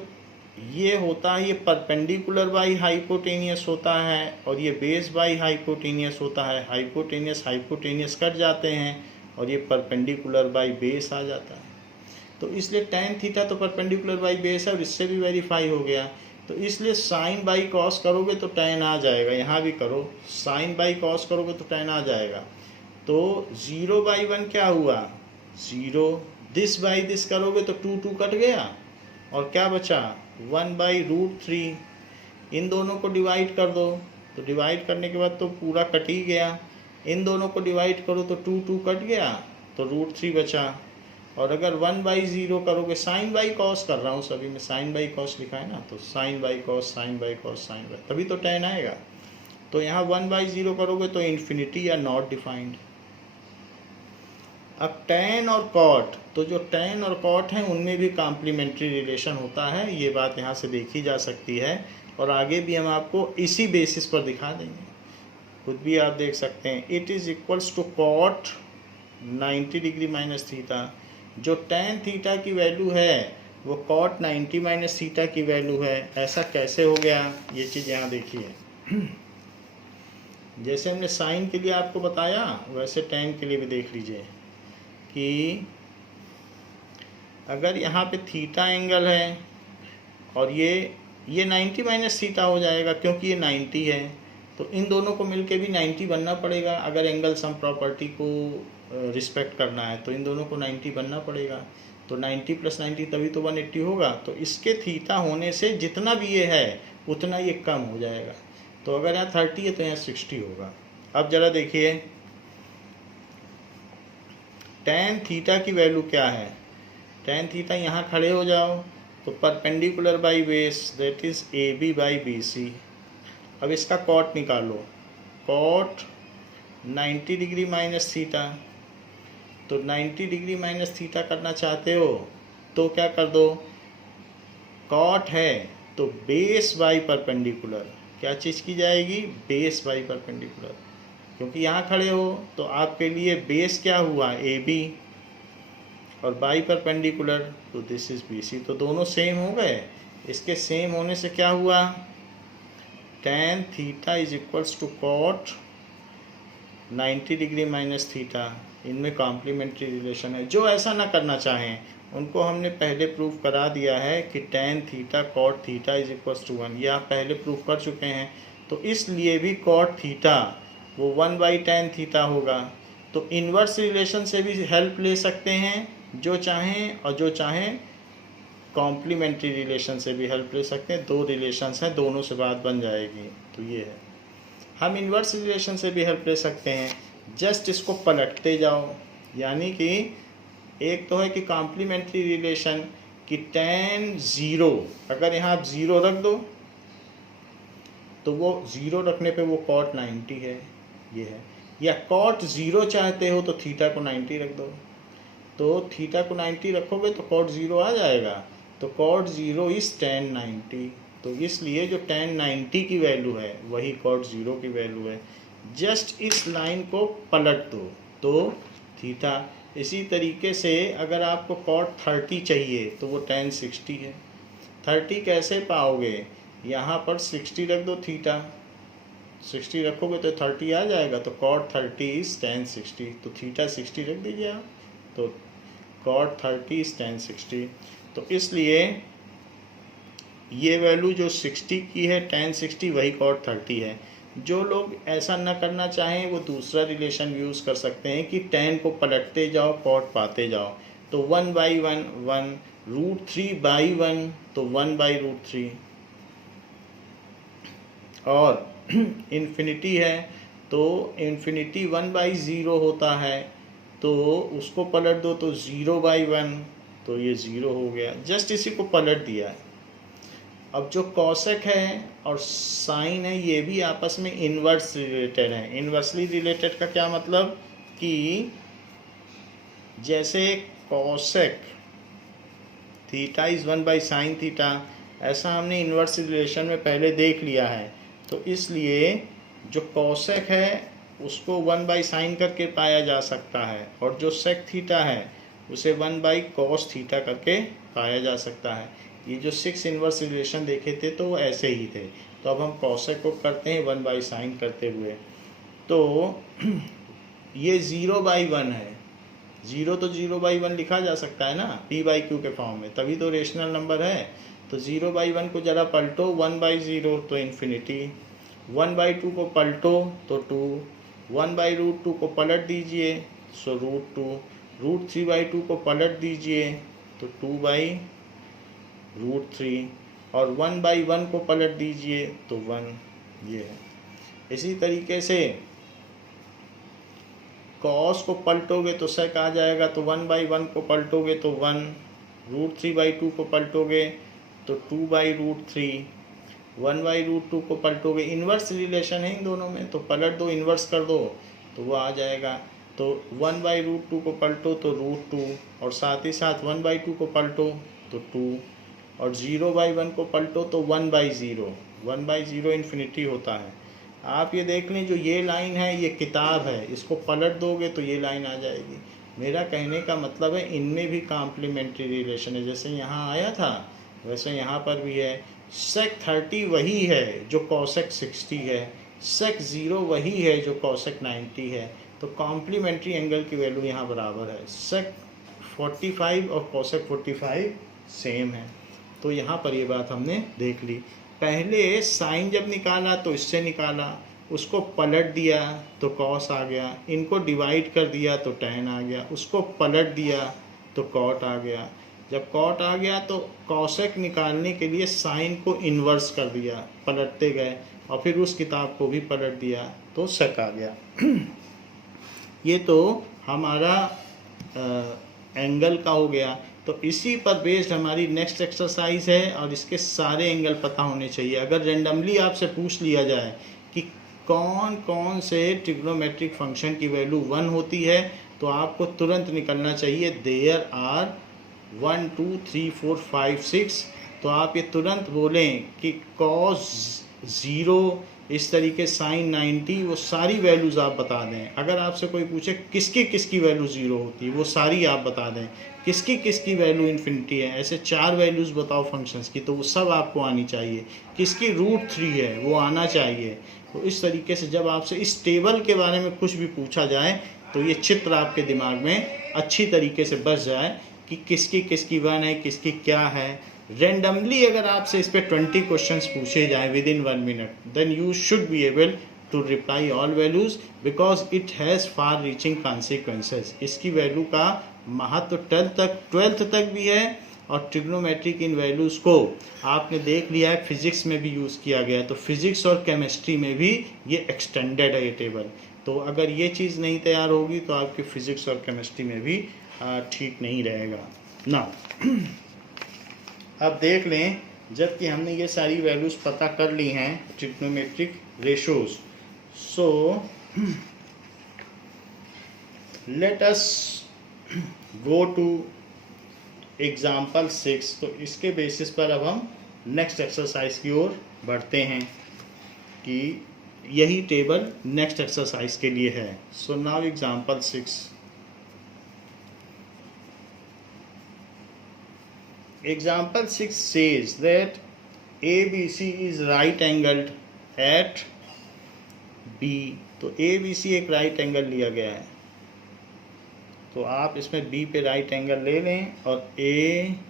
ये होता है ये परपेंडिकुलर बाई हाइपोटेनियस होता है, और ये बेस बाई हाइपोटेनियस होता है। हाइपोटेनियस कट जाते हैं और ये परपेंडिकुलर बाई बेस आ जाता है। तो इसलिए tan थीटा तो परपेंडिकुलर बाई बेस है, और इससे भी वेरीफाई हो गया। तो इसलिए साइन बाई कॉस करोगे तो tan आ जाएगा, यहाँ भी करो साइन बाई कॉस करोगे तो tan आ जाएगा। तो 0/1 क्या हुआ, 0, दिस बाई दिस करोगे तो 2 कट गया, और क्या बचा 1/√3। इन दोनों को डिवाइड कर दो, तो डिवाइड करने के बाद तो पूरा कट ही गया। इन दोनों को डिवाइड करो तो 2 कट गया, तो √3 बचा। और अगर 1/0 करोगे, साइन बाई कॉस कर रहा हूँ, सभी में साइन बाई कॉस लिखा है ना, तो sine by cos sine by cos sine by, तभी तो tan आएगा। तो यहाँ 1/0 करोगे तो इन्फिनिटी या नॉट डिफाइंड। अब tan और cot, तो जो tan और cot हैं उनमें भी कॉम्प्लीमेंट्री रिलेशन होता है, ये बात यहाँ से देखी जा सकती है, और आगे भी हम आपको इसी बेसिस पर दिखा देंगे, खुद भी आप देख सकते हैं। It is equals to cot 90 degree minus theta. जो tan थीटा की वैल्यू है वो cot 90 माइनस थीटा की वैल्यू है। ऐसा कैसे हो गया, ये चीज़ यहाँ देखिए। जैसे हमने साइन के लिए आपको बताया, वैसे tan के लिए भी देख लीजिए कि अगर यहाँ पे थीटा एंगल है और ये 90 माइनस थीटा हो जाएगा, क्योंकि ये 90 है, तो इन दोनों को मिलके भी 90 बनना पड़ेगा। अगर एंगल सम प्रॉपर्टी को रिस्पेक्ट करना है तो इन दोनों को 90 बनना पड़ेगा। तो 90 + 90 तभी तो 180 होगा। तो इसके थीटा होने से जितना भी ये है उतना ये कम हो जाएगा। तो अगर यहाँ 30 है तो यहाँ 60 होगा। अब ज़रा देखिए tan थीटा की वैल्यू क्या है। tan थीटा यहाँ खड़े हो जाओ, तो perpendicular by base, that is AB/BC। अब इसका cot निकालो, cot 90 डिग्री माइनस थीटा। तो 90 डिग्री माइनस थीटा करना चाहते हो तो क्या कर दो, cot है तो बेस बाई परपेंडिकुलर, क्या चीज़ की जाएगी, बेस बाई परपेंडिकुलर, क्योंकि यहाँ खड़े हो तो आपके लिए बेस क्या हुआ, AB, और बाई परपेंडिकुलर तो दिस इज BC। तो दोनों सेम हो गए, इसके सेम होने से क्या हुआ, tan theta is equals to cot 90 degree minus theta. इनमें कॉम्प्लीमेंट्री रिलेशन है। जो ऐसा ना करना चाहें उनको हमने पहले प्रूफ करा दिया है कि tan theta cot theta is equals to 1, ये आप पहले प्रूफ कर चुके हैं। तो इसलिए भी कॉट थीटा वो 1/tan थीटा होगा। तो इन्वर्स रिलेशन से भी हेल्प ले सकते हैं जो चाहें, और जो चाहें कॉम्प्लीमेंट्री रिलेशन से भी हेल्प ले सकते हैं। दो रिलेशंस हैं, दोनों से बात बन जाएगी। तो ये है, हम इन्वर्स रिलेशन से भी हेल्प ले सकते हैं। जस्ट इसको पलटते जाओ, यानी कि एक तो है कि कॉम्प्लीमेंट्री रिलेशन कि tan 0, अगर यहाँ आप 0 रख दो तो वो 0 रखने पे वो cot 90 है, ये है। या cot 0 चाहते हो तो थीटा को 90 रख दो, तो थीटा को 90 रखोगे तो cot 0 आ जाएगा। तो cot 0 इज tan 90। तो इसलिए जो tan 90 की वैल्यू है वही cot 0 की वैल्यू है। जस्ट इस लाइन को पलट दो तो थीटा। इसी तरीके से अगर आपको cot 30 चाहिए तो वो tan 60 है। 30 कैसे पाओगे, यहाँ पर 60 रख दो, थीटा 60 रखोगे तो 30 आ जाएगा। तो cot 30 इज tan 60, तो थीटा 60 रख दीजिए आप, तो cot 30 इज tan 60। तो इसलिए ये वैल्यू जो 60 की है tan 60 वही cot 30 है। जो लोग ऐसा ना करना चाहें वो दूसरा रिलेशन यूज़ कर सकते हैं कि tan को पलटते जाओ cot पाते जाओ। तो 1/1 1, √3/1 तो 1/√3, और इन्फिनिटी है तो इन्फिनिटी 1/0 होता है, तो उसको पलट दो तो 0/1, तो ये 0 हो गया। जस्ट इसी को पलट दिया है। अब जो कॉसेक है और साइन है ये भी आपस में इन्वर्स रिलेटेड है। इन्वर्सली रिलेटेड का क्या मतलब कि जैसे cosec theta is 1/sin theta, ऐसा हमने इन्वर्स रिलेशन में पहले देख लिया है। तो इसलिए जो कॉसेक है उसको 1/sin करके पाया जा सकता है, और जो सेक थीटा है उसे 1/cos थीटा करके पाया जा सकता है। ये जो 6 इन्वर्स रिलेशन देखे थे तो वो ऐसे ही थे। तो अब हम कॉसेक को करते हैं 1/sin करते हुए। तो ये 0/1 है, 0 तो 0/1 लिखा जा सकता है ना p/q के फॉर्म में, तभी तो रेशनल नंबर है। तो 0/1 को ज़रा पलटो, 1/0 तो इन्फिनिटी, 1/2 को पलटो तो 2, 1/√2 को पलट दीजिए सो √2, √3/2 को पलट दीजिए तो 2/√3, और 1/1 को पलट दीजिए तो 1, ये है। इसी तरीके से cos को पलटोगे तो sec आ जाएगा, तो 1/1 को पलटोगे तो 1, √3/2 को पलटोगे तो 2/√3, 1/√2 को पलटोगे, इन्वर्स रिलेशन है इन दोनों में, तो पलट दो, इन्वर्स कर दो तो वो आ जाएगा। तो 1/√2 को पलटो तो √2, और साथ ही साथ 1/2 को पलटो तो 2, और 0/1 को पलटो तो 1/0, 1/0 इन्फिनिटी होता है। आप ये देख लें, जो ये लाइन है ये किताब है, इसको पलट दोगे तो ये लाइन आ जाएगी। मेरा कहने का मतलब है इनमें भी कॉम्प्लीमेंट्री रिलेशन है। जैसे यहाँ आया था वैसे यहाँ पर भी है। sec 30 वही है जो cosec 60 है, sec 0 वही है जो cosec 90 है। तो कॉम्प्लीमेंट्री एंगल की वैल्यू यहाँ बराबर है। sec 45 और cosec 45 सेम है। तो यहाँ पर ये बात हमने देख ली। पहले साइन जब निकाला तो इससे निकाला, उसको पलट दिया तो cos आ गया, इनको डिवाइड कर दिया तो tan आ गया, उसको पलट दिया तो cot आ गया। जब cot आ गया तो cosec निकालने के लिए साइन को इन्वर्स कर दिया, पलटते गए, और फिर उस किताब को भी पलट दिया तो sec आ गया। ये तो हमारा एंगल का हो गया। तो इसी पर बेस्ड हमारी नेक्स्ट एक्सरसाइज है, और इसके सारे एंगल पता होने चाहिए। अगर रेंडमली आपसे पूछ लिया जाए कि कौन कौन से ट्रिग्नोमेट्रिक फंक्शन की वैल्यू 1 होती है, तो आपको तुरंत निकलना चाहिए देयर आर 1 2 3 4 5 6। तो आप ये तुरंत बोलें कि cos 0 इस तरीके साइन 90, वो सारी वैल्यूज़ आप बता दें। अगर आपसे कोई पूछे किसकी किसकी वैल्यू 0 होती है, वो सारी आप बता दें। किसकी किसकी वैल्यू इन्फिनिटी है, ऐसे 4 वैल्यूज़ बताओ फंक्शंस की, तो वो सब आपको आनी चाहिए। किसकी √3 है वो आना चाहिए। तो इस तरीके से जब आपसे इस टेबल के बारे में कुछ भी पूछा जाए तो ये चित्र आपके दिमाग में अच्छी तरीके से बस जाए कि किसकी किसकी 1 है, किसकी क्या है। रेंडमली अगर आपसे इस पे 20 क्वेश्चंस पूछे जाएं within 1 minute, then you should be able to reply all values, because it has far reaching consequences. इसकी वैल्यू का महत्व 12th तक भी है, और ट्रिग्नोमेट्रिक इन वैल्यूज़ को आपने देख लिया है, फिजिक्स में भी यूज़ किया गया है, तो फिजिक्स और केमिस्ट्री में भी ये एक्सटेंडेड है ये टेबल। तो अगर ये चीज़ नहीं तैयार होगी तो आपकी फिजिक्स और केमिस्ट्री में भी ठीक नहीं रहेगा ना। अब देख लें, जबकि हमने ये सारी वैल्यूज़ पता कर ली हैं trigonometric ratios, so let us go to example 6। तो इसके बेसिस पर अब हम नेक्स्ट एक्सरसाइज की ओर बढ़ते हैं कि यही टेबल नेक्स्ट एक्सरसाइज के लिए है। So now example 6। Example 6 says that ABC is right angled at B। तो ABC एक राइट एंगल लिया गया है, तो आप इसमें B पे राइट एंगल ले लें और ABC,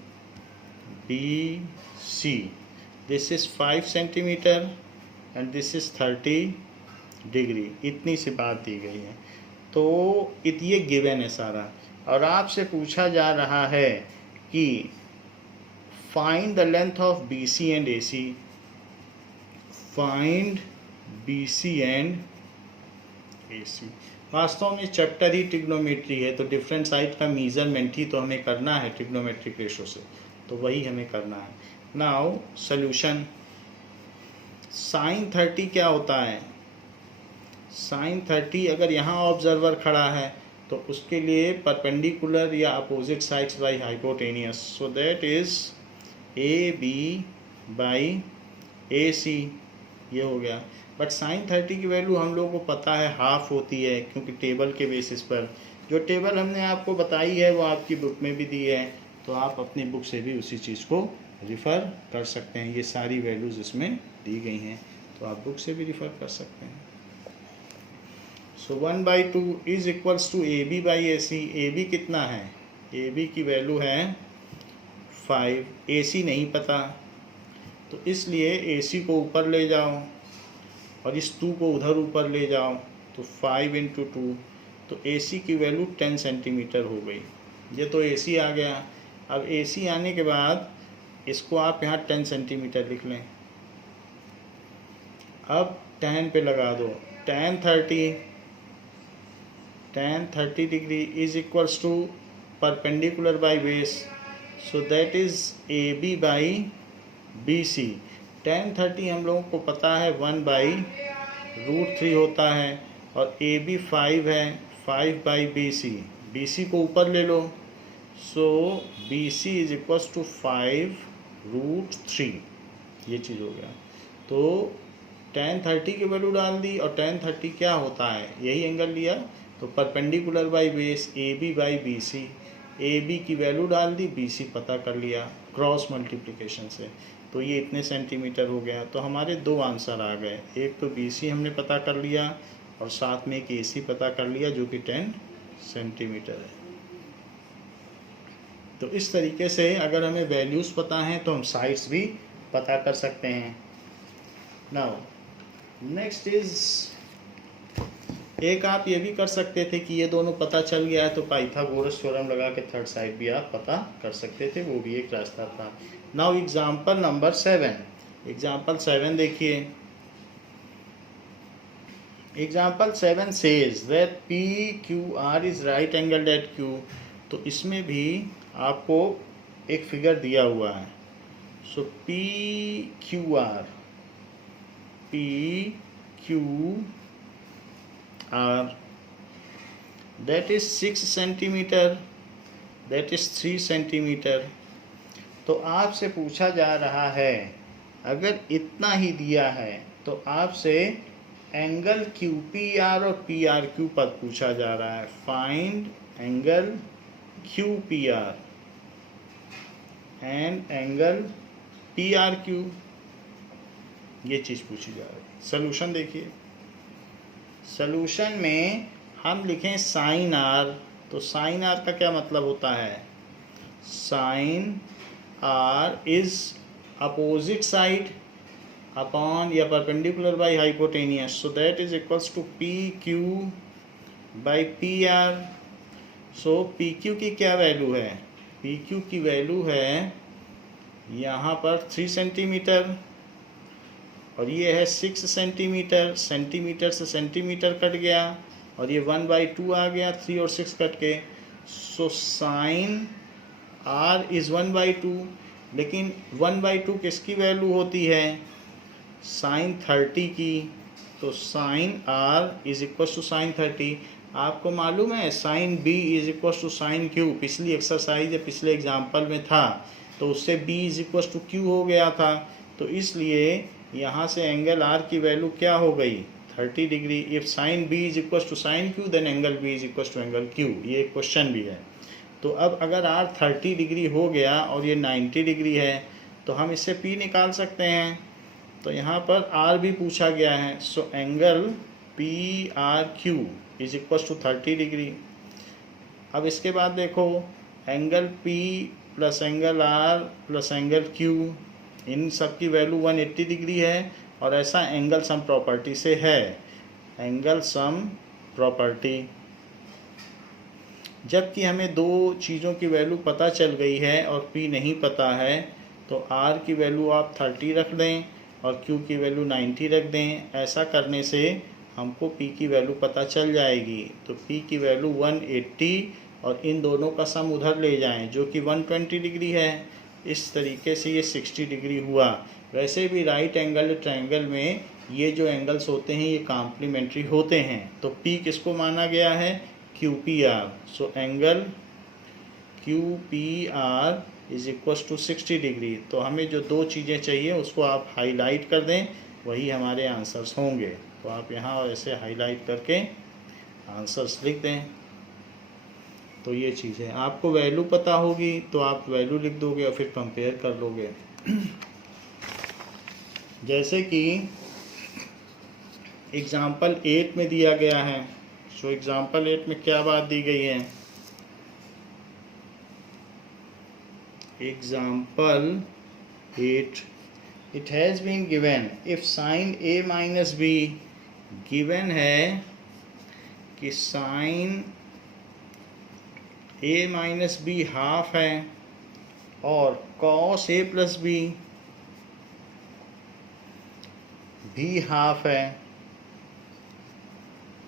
this is 5 centimetre and this is 30 degree. इतनी सी बात दी गई है, तो ये गिवन है सारा, और आपसे पूछा जा रहा है कि find the length of BC and AC। find BC and AC। वास्तव में चैप्टर ही ट्रिग्नोमेट्री है, तो डिफरेंट साइड का मेजरमेंट ही तो हमें करना है ट्रिग्नोमेट्रिक रेशो से, तो वही हमें करना है। Now solution. साइन 30 क्या होता है? साइन 30 अगर यहाँ ऑब्जर्वर खड़ा है तो उसके लिए परपेंडिकुलर या opposite sides by hypotenuse, so that is AB by AC, ये हो गया। बट साइन 30 की वैल्यू हम लोगों को पता है हाफ होती है, क्योंकि टेबल के बेसिस पर जो टेबल हमने आपको बताई है वो आपकी बुक में भी दी है, तो आप अपनी बुक से भी उसी चीज़ को रिफ़र कर सकते हैं। ये सारी वैल्यूज़ इसमें दी गई हैं, तो आप बुक से भी रिफ़र कर सकते हैं। So 1/2 is equals to AB by AC। AB कितना है? AB की वैल्यू है 5, AC नहीं पता, तो इसलिए AC को ऊपर ले जाओ और इस 2 को उधर ऊपर ले जाओ, तो 5 × 2, तो AC की वैल्यू 10 सेंटीमीटर हो गई। ये तो AC आ गया। अब AC आने के बाद इसको आप यहाँ 10 सेंटीमीटर लिख लें। अब tan पे लगा दो, tan 30 degree is equals to perpendicular by base, so that is AB by BC। tan 30 हम लोगों को पता है 1/√3 होता है, और AB 5 है, 5 बाई BC। BC को ऊपर ले लो, सो BC इज इक्वल्स टू 5√3, ये चीज़ हो गया। तो tan 30 की वैल्यू डाल दी, और tan 30 क्या होता है, यही एंगल लिया, तो perpendicular by base AB by BC। AB की वैल्यू डाल दी, BC पता कर लिया क्रॉस मल्टीप्लिकेशन से, तो ये इतने सेंटीमीटर हो गया। तो हमारे 2 आंसर आ गए, एक तो BC हमने पता कर लिया और साथ में एक AC पता कर लिया जो कि 10 सेंटीमीटर है। तो इस तरीके से अगर हमें वैल्यूज़ पता हैं तो हम साइड्स भी पता कर सकते हैं। नाउ नेक्स्ट इज, एक आप ये भी कर सकते थे कि ये दोनों पता चल गया है तो पाइथागोरस थ्योरम लगा के थर्ड साइड भी आप पता कर सकते थे, वो भी एक रास्ता था। Now example number 7। एग्जाम्पल 7 देखिए। Example 7 says that PQR is right angled at Q। तो इसमें भी आपको एक फिगर दिया हुआ है। सो PQR that is 6 centimetre, that is 3 centimetre. तो आपसे पूछा जा रहा है, अगर इतना ही दिया है तो आपसे एंगल क्यू पी आर और पी आर क्यू पद पूछा जा रहा है। Find angle Q P R and angle P R Q, ये चीज़ पूछी जा रही है। सोल्यूशन देखिए, सोल्यूशन में हम लिखें साइन आर, तो साइन आर का क्या मतलब होता है? Sine R is opposite side upon या perpendicular by hypotenuse, so that is equals to P Q by P R. So P Q की क्या वैल्यू है? पी क्यू की वैल्यू है यहाँ पर 3 सेंटीमीटर और ये है 6 सेंटीमीटर। सेंटीमीटर से सेंटीमीटर कट गया और ये 1/2 आ गया, 3 और 6 कट के। सो साइन आर इज़ 1/2, लेकिन 1/2 किसकी वैल्यू होती है? साइन 30 की। तो sine R is equal to sine 30। आपको मालूम है sine B is equal to sine Q, पिछली एक्सरसाइज या पिछले एग्जाम्पल में था, तो उससे B is equal to Q हो गया था। तो इसलिए यहाँ से एंगल आर की वैल्यू क्या हो गई? 30 degree. If sine B is equal to sine Q then angle B is equal to angle Q. ये एक क्वेश्चन भी है। तो अब अगर आर 30 डिग्री हो गया और ये 90 डिग्री है तो हम इससे पी निकाल सकते हैं। तो यहाँ पर आर भी पूछा गया है। So angle P R Q is equal to 30 degree. अब इसके बाद देखो, angle P plus angle R plus angle Q, इन सब की वैल्यू 180 डिग्री है और ऐसा एंगल सम प्रॉपर्टी से है। एंगल सम प्रॉपर्टी, जबकि हमें दो चीज़ों की वैल्यू पता चल गई है और P नहीं पता है, तो R की वैल्यू आप 30 रख दें और Q की वैल्यू 90 रख दें। ऐसा करने से हमको P की वैल्यू पता चल जाएगी। तो P की वैल्यू 180 और इन दोनों का सम उधर ले जाएं जो कि 120 डिग्री है। इस तरीके से ये 60 डिग्री हुआ। वैसे भी राइट एंगल ट्रायंगल में ये जो एंगल्स होते हैं ये कॉम्प्लीमेंट्री होते हैं। तो P किसको माना गया है? QPR। So angle QPR is equal to 60 degree. तो हमें जो दो चीज़ें चाहिए उसको आप हाईलाइट कर दें, वही हमारे आंसर्स होंगे। तो आप यहाँ ऐसे हाईलाइट करके आंसर्स लिख दें। तो ये चीज़ें आपको वैल्यू पता होगी तो आप वैल्यू लिख दोगे और फिर कंपेयर कर लोगे। जैसे कि एग्ज़ाम्पल 8 में दिया गया है। सो एग्ज़ाम्पल 8 में क्या बात दी गई है? Example 8, it has been given if sine A minus B, given है कि sine A minus B half है और कॉस ए प्लस बी भी हाफ है।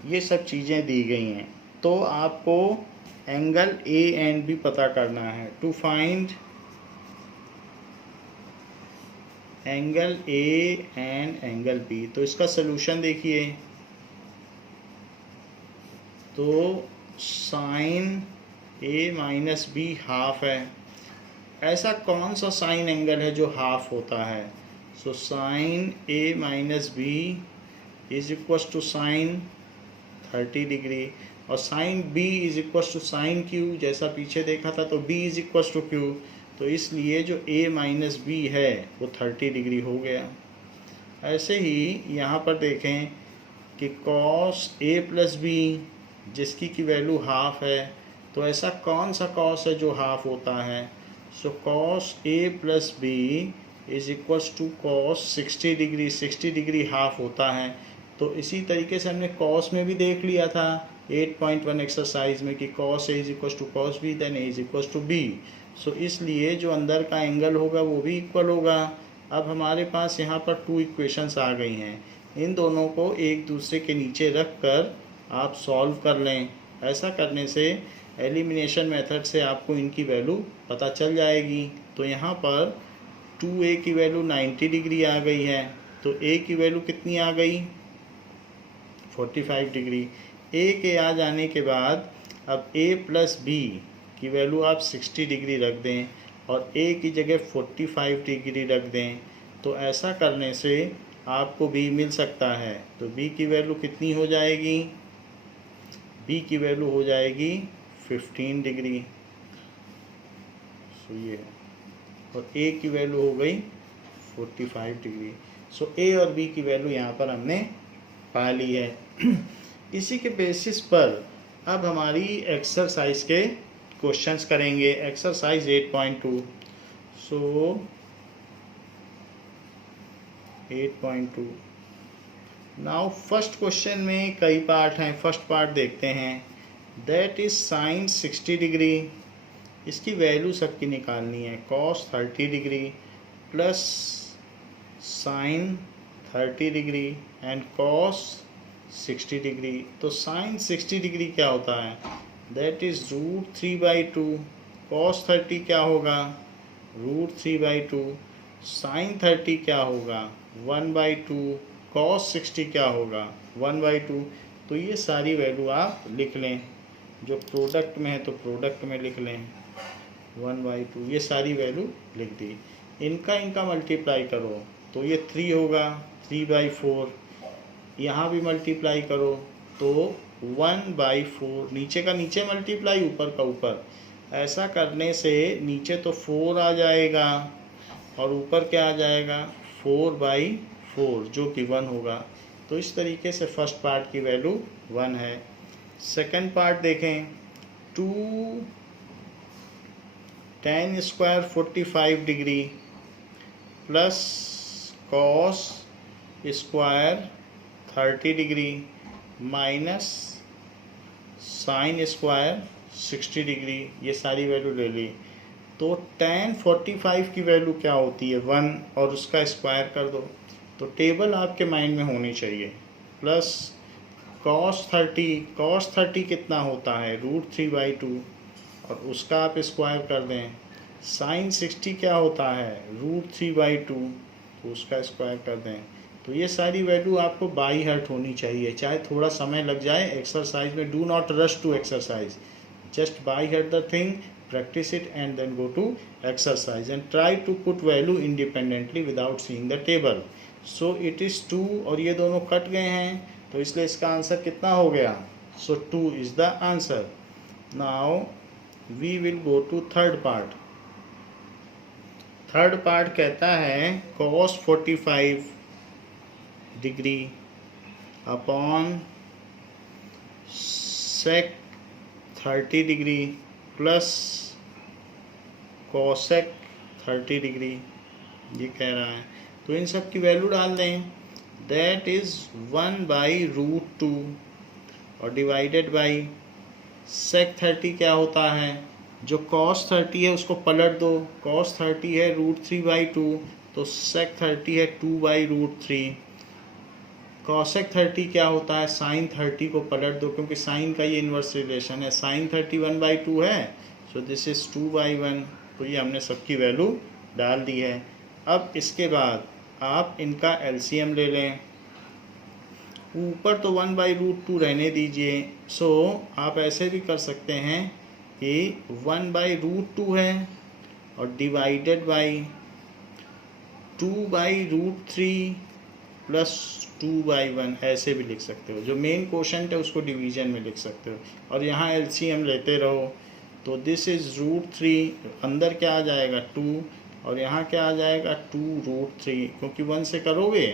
ये सब चीज़ें दी गई हैं। तो आपको एंगल ए एंड बी पता करना है। To find angle A and angle B, तो इसका सलूशन देखिए। तो sine A minus B half है। ऐसा कौन सा साइन एंगल है जो हाफ होता है? So sine A minus B is equal to sine 30 degree और sine B is equal to sine Q, जैसा पीछे देखा था। तो B is equal to Q, तो इसलिए जो ए माइनस बी है वो 30 डिग्री हो गया। ऐसे ही यहाँ पर देखें कि कॉस ए प्लस बी जिसकी की वैल्यू हाफ है, तो ऐसा कौन सा कॉस है जो हाफ होता है? So cos A plus B is equals to cos 60 degree. 60 degree half होता है। तो इसी तरीके से हमने कॉस में भी देख लिया था 8.1 एक्सरसाइज में कि cos A is equals to cos B then A is equals to B. So इसलिए जो अंदर का एंगल होगा वो भी इक्वल होगा। अब हमारे पास यहाँ पर 2 इक्वेशंस आ गई हैं। इन दोनों को एक दूसरे के नीचे रख कर आप सॉल्व कर लें। ऐसा करने से एलिमिनेशन मेथड से आपको इनकी वैल्यू पता चल जाएगी। तो यहाँ पर 2a की वैल्यू 90 डिग्री आ गई है, तो a की वैल्यू कितनी आ गई? 45 डिग्री। a के आ जाने के बाद अब a प्लस b की वैल्यू आप 60 डिग्री रख दें और a की जगह 45 डिग्री रख दें। तो ऐसा करने से आपको बी मिल सकता है। तो बी की वैल्यू कितनी हो जाएगी? बी की वैल्यू हो जाएगी 15 डिग्री। सो ये, और ए की वैल्यू हो गई 45 डिग्री। सो ए और बी की वैल्यू यहाँ पर हमने पा ली है। इसी के बेसिस पर अब हमारी एक्सरसाइज के क्वेश्चंस करेंगे। एक्सरसाइज 8.2। सो 8.2 नाउ फर्स्ट क्वेश्चन में कई पार्ट हैं। फर्स्ट पार्ट देखते हैं। That is sine 60 degree. इसकी वैल्यू सबकी निकालनी है। Cos 30 degree plus sign 30 degree and cos 60 degree. तो साइन 60 डिग्री क्या होता है? That is √3/2। कॉस 30 क्या होगा? √3/2। साइन 30 क्या होगा? 1/2। कॉस 60 क्या होगा? 1/2। तो ये सारी वैल्यू आप लिख लें। जो प्रोडक्ट में है तो प्रोडक्ट में लिख लें 1/2। ये सारी वैल्यू लिख दी। इनका मल्टीप्लाई करो तो ये 3 होगा 3/4। यहाँ भी मल्टीप्लाई करो तो 1/4। नीचे का नीचे मल्टीप्लाई, ऊपर का ऊपर। ऐसा करने से नीचे तो 4 आ जाएगा और ऊपर क्या आ जाएगा? 4/4 जो कि 1 होगा। तो इस तरीके से फर्स्ट पार्ट की वैल्यू 1 है। सेकंड पार्ट देखें। 2 tan square 45 degree plus cos square 30 degree minus sine square 60 degree. ये सारी वैल्यू ले ली। तो tan 45 की वैल्यू क्या होती है? 1 और उसका स्क्वायर कर दो। तो टेबल आपके माइंड में होनी चाहिए। प्लस cos 30 कितना होता है? √3/2 और उसका आप स्क्वायर कर दें। साइन 60 क्या होता है? √3/2 तो उसका स्क्वायर कर दें। तो ये सारी वैल्यू आपको बाई हार्ट होनी चाहिए, चाहे थोड़ा समय लग जाए एक्सरसाइज में। Do not rush to exercise, just by heart the thing, practice it and then go to exercise and try to put value independently without seeing the table. So it is 2 और ये दोनों cut गए हैं तो इसलिए इसका answer कितना हो गया? So 2 is the answer. Now we will go to third part. Third part कहता है cos 45 degree upon sec 30 degree plus cosec 30 degree. ये कह रहा है तो इन सब की वैल्यू डाल दें। दैट इज 1/√2 और डिवाइडेड बाई सेक 30 क्या होता है? जो cos 30 है उसको पलट दो। cos 30 है √3/2 तो sec 30 है 2/√3। cosec 30 क्या होता है? sin 30 को पलट दो क्योंकि sin का ये इन्वर्स रिलेशन है। sin 30 1/2 है, सो दिस इज 2/1। तो ये हमने सबकी वैल्यू डाल दी है। अब इसके बाद आप इनका एलसीएम ले लें। ऊपर तो 1/√2 रहने दीजिए। सो आप ऐसे भी कर सकते हैं कि 1/√2 है और डिवाइडेड बाई 2/√3 प्लस 2/1 ऐसे भी लिख सकते हो। जो मेन क्वोशंट है उसको डिवीजन में लिख सकते हो और यहाँ एलसीएम लेते रहो। तो दिस इज √3, अंदर क्या आ जाएगा 2 और यहाँ क्या आ जाएगा 2√3, क्योंकि 1 से करोगे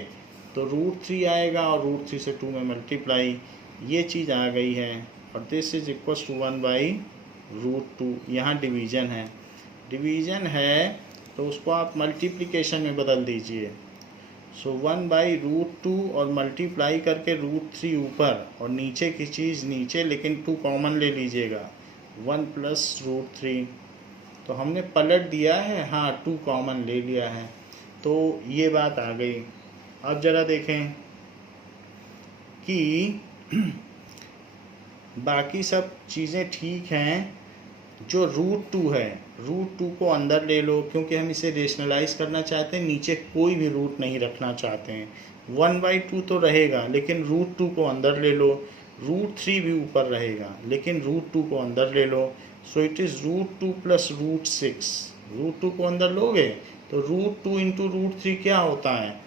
तो √3 आएगा और √3 से 2 में मल्टीप्लाई, ये चीज़ आ गई है। और दिस इज इक्वल टू 1/√2। यहाँ डिवीज़न है, डिवीज़न है तो उसको आप मल्टीप्लिकेशन में बदल दीजिए। सो 1/√2 और मल्टीप्लाई करके √3 ऊपर और नीचे की चीज़ नीचे, लेकिन 2 कॉमन ले लीजिएगा। 1 प्लस √3 तो हमने पलट दिया है, हाँ 2 कॉमन ले लिया है। तो ये बात आ गई। अब ज़रा देखें कि बाकी सब चीज़ें ठीक हैं। जो √2 है, √2 को अंदर ले लो क्योंकि हम इसे रेशनलाइज करना चाहते हैं, नीचे कोई भी रूट नहीं रखना चाहते हैं। 1/2 तो रहेगा लेकिन √2 को अंदर ले लो। √3 भी ऊपर रहेगा लेकिन √2 को अंदर ले लो। So it is √2 plus √6। √2 को अंदर लोगे तो √2 इंटू √3 क्या होता है?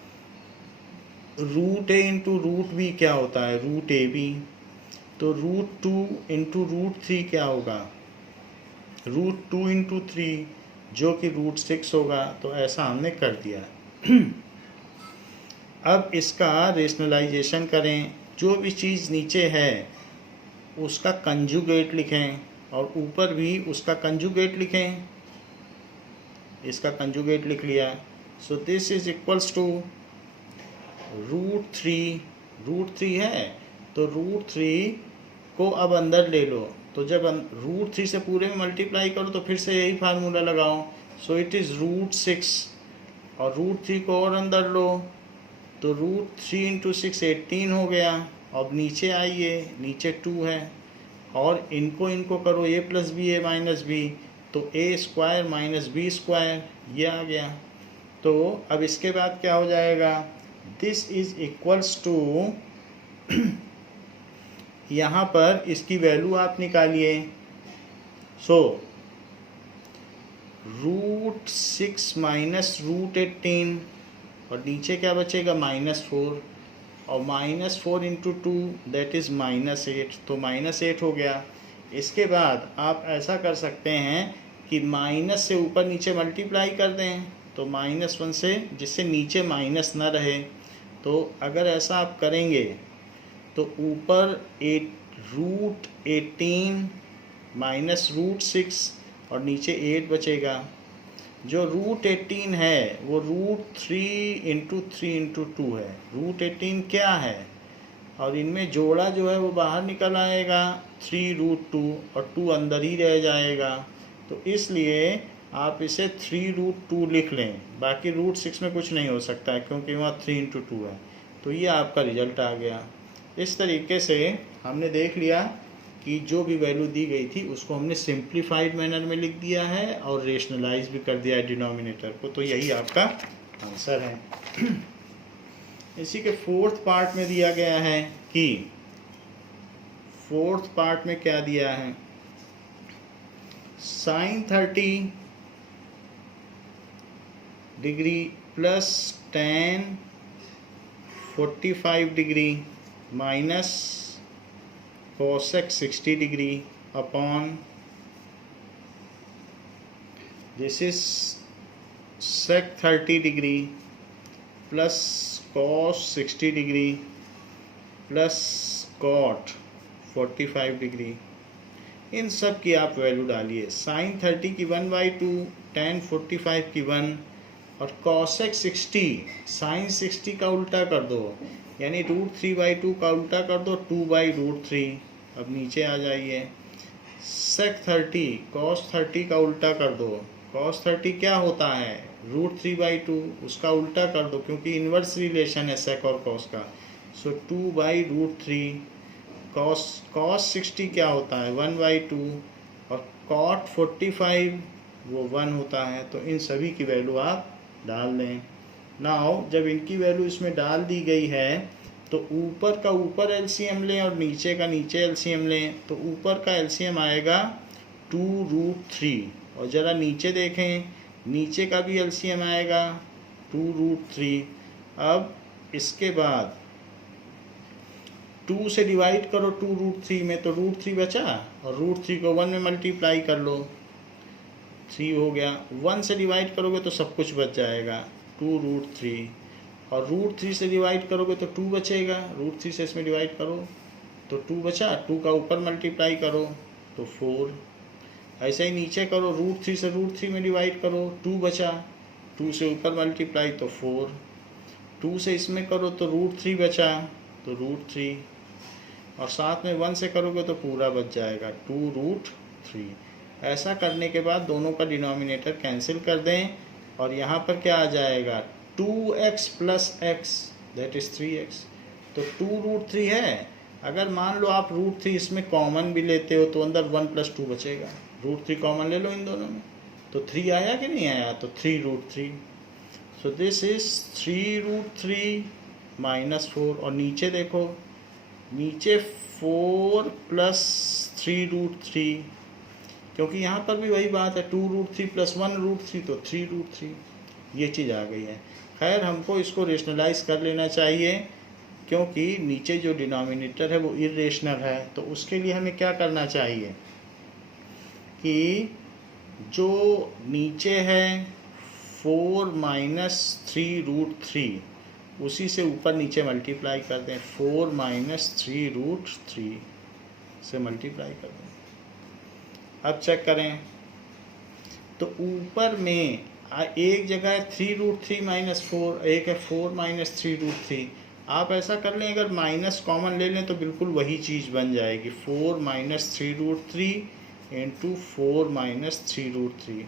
रूट ए इंटू रूट बी क्या होता है, रूट ए बी। तो रूट 2 इंटू रूट 3 क्या होगा, रूट 2 इंटू 3 जो कि रूट 6 होगा। तो ऐसा हमने कर दिया। अब इसका रेशनलाइजेशन करें, जो भी चीज़ नीचे है उसका कंजुगेट लिखें और ऊपर भी उसका कंजुगेट लिखें। इसका कंजुगेट लिख लिया। So this is equals to root 3 है तो रूट 3 को अब अंदर ले लो। तो जब रूट 3 से पूरे में मल्टीप्लाई करो तो फिर से यही फार्मूला लगाओ। सो इट इज़ रूट 6 और रूट 3 को और अंदर लो तो रूट 3 इंटू 6 18 हो गया। अब नीचे आइए, नीचे 2 है और इनको करो a plus B A minus B, तो a square minus B square ये आ गया। तो अब इसके बाद क्या हो जाएगा, दिस इज इक्वल्स टू यहाँ पर इसकी वैल्यू आप निकालिए। सो रूट 6 माइनस रूट 18 और नीचे क्या बचेगा, -4 और -4 इंटू 2 दैट इज़ -8, तो -8 हो गया। इसके बाद आप ऐसा कर सकते हैं कि माइनस से ऊपर नीचे मल्टीप्लाई कर दें, तो -1 से, जिससे नीचे माइनस ना रहे। तो अगर ऐसा आप करेंगे तो ऊपर रूट 18 माइनस रूट 6 और नीचे 8 बचेगा। जो रूट 18 है वो रूट 3 इंटू 3 इंटू 2 है। रूट 18 क्या है और इनमें जोड़ा जो है वो बाहर निकल आएगा 3 रूट 2 और 2 अंदर ही रह जाएगा। तो इसलिए आप इसे 3 रूट 2 लिख लें, बाकी रूट 6 में कुछ नहीं हो सकता है क्योंकि वहाँ 3 इंटू 2 है। तो ये आपका रिजल्ट आ गया। इस तरीके से हमने देख लिया कि जो भी वैल्यू दी गई थी उसको हमने सिंप्लीफाइड मैनर में लिख दिया है और रेशनलाइज भी कर दिया है डिनोमिनेटर को। तो यही आपका आंसर है। इसी के फोर्थ पार्ट में दिया गया है कि फोर्थ पार्ट में क्या दिया है, sin 30 degree plus tan 45 degree minus cosec 60 degree upon this is sec 30 degree plus cos 60 degree plus cot 45 degree. इन सब की आप वैल्यू डालिए। sin 30 की 1/2, tan 45 की 1 और cosec 60 sin 60 का उल्टा कर दो, यानी √3/2 का उल्टा कर दो 2/√3। अब नीचे आ जाइए, sec 30 cos 30 का उल्टा कर दो। cos 30 क्या होता है, √3/2, उसका उल्टा कर दो क्योंकि इन्वर्स रिलेशन है sec और cos का। सो 2/√3। cos 60 क्या होता है, 1/2 और cot 45 वो 1 होता है। तो इन सभी की वैल्यू आप डाल दें। नाउ जब इनकी वैल्यू इसमें डाल दी गई है तो ऊपर का ऊपर एलसीएम लें और नीचे का नीचे एलसीएम लें। तो ऊपर का एलसीएम आएगा 2√3 और ज़रा नीचे देखें, नीचे का भी एलसीएम आएगा 2√3। अब इसके बाद 2 से डिवाइड करो 2√3 में, तो √3 बचा और √3 को 1 में मल्टीप्लाई कर लो, 3 हो गया। 1 से डिवाइड करोगे तो सब कुछ बच जाएगा 2√3 और √3 से डिवाइड करोगे तो 2 बचेगा। √3 से इसमें डिवाइड करो तो 2 बचा, 2 का ऊपर मल्टीप्लाई करो तो 4। ऐसे ही नीचे करो, √3 से √3 में डिवाइड करो, 2 बचा, 2 से ऊपर मल्टीप्लाई तो 4। 2 से इसमें करो तो √3 बचा तो √3 और साथ में 1 से करोगे तो पूरा बच जाएगा 2√3। ऐसा करने के बाद दोनों का डिनोमिनेटर कैंसिल कर दें और यहाँ पर क्या आ जाएगा 2x plus x that is 3x। तो 2√3 है। अगर मान लो आप √3 इसमें कॉमन भी लेते हो तो अंदर 1 + 2 बचेगा। √3 कॉमन ले लो इन दोनों में, तो 3 आया कि नहीं आया, तो 3√3। सो दिस इज 3√3 -4 और नीचे देखो, नीचे 4 + 3√3 क्योंकि यहाँ पर भी वही बात है 2√3 + 1√3 तो 3√3। ये चीज़ आ गई है। खैर हमको इसको रेशनलाइज कर लेना चाहिए, क्योंकि नीचे जो डिनोमिनेटर है वो इरेशनल है। तो उसके लिए हमें क्या करना चाहिए कि जो नीचे है 4 माइनस 3√3, उसी से ऊपर नीचे मल्टीप्लाई कर दें। 4 माइनस 3√3 से मल्टीप्लाई कर दें। अब चेक करें तो ऊपर में एक जगह है 3√3 माइनस 4, एक है 4 माइनस 3√3। आप ऐसा कर लें, अगर माइनस कॉमन ले लें तो बिल्कुल वही चीज़ बन जाएगी, 4 माइनस 3√3 इंटू 4 माइनस 3√3।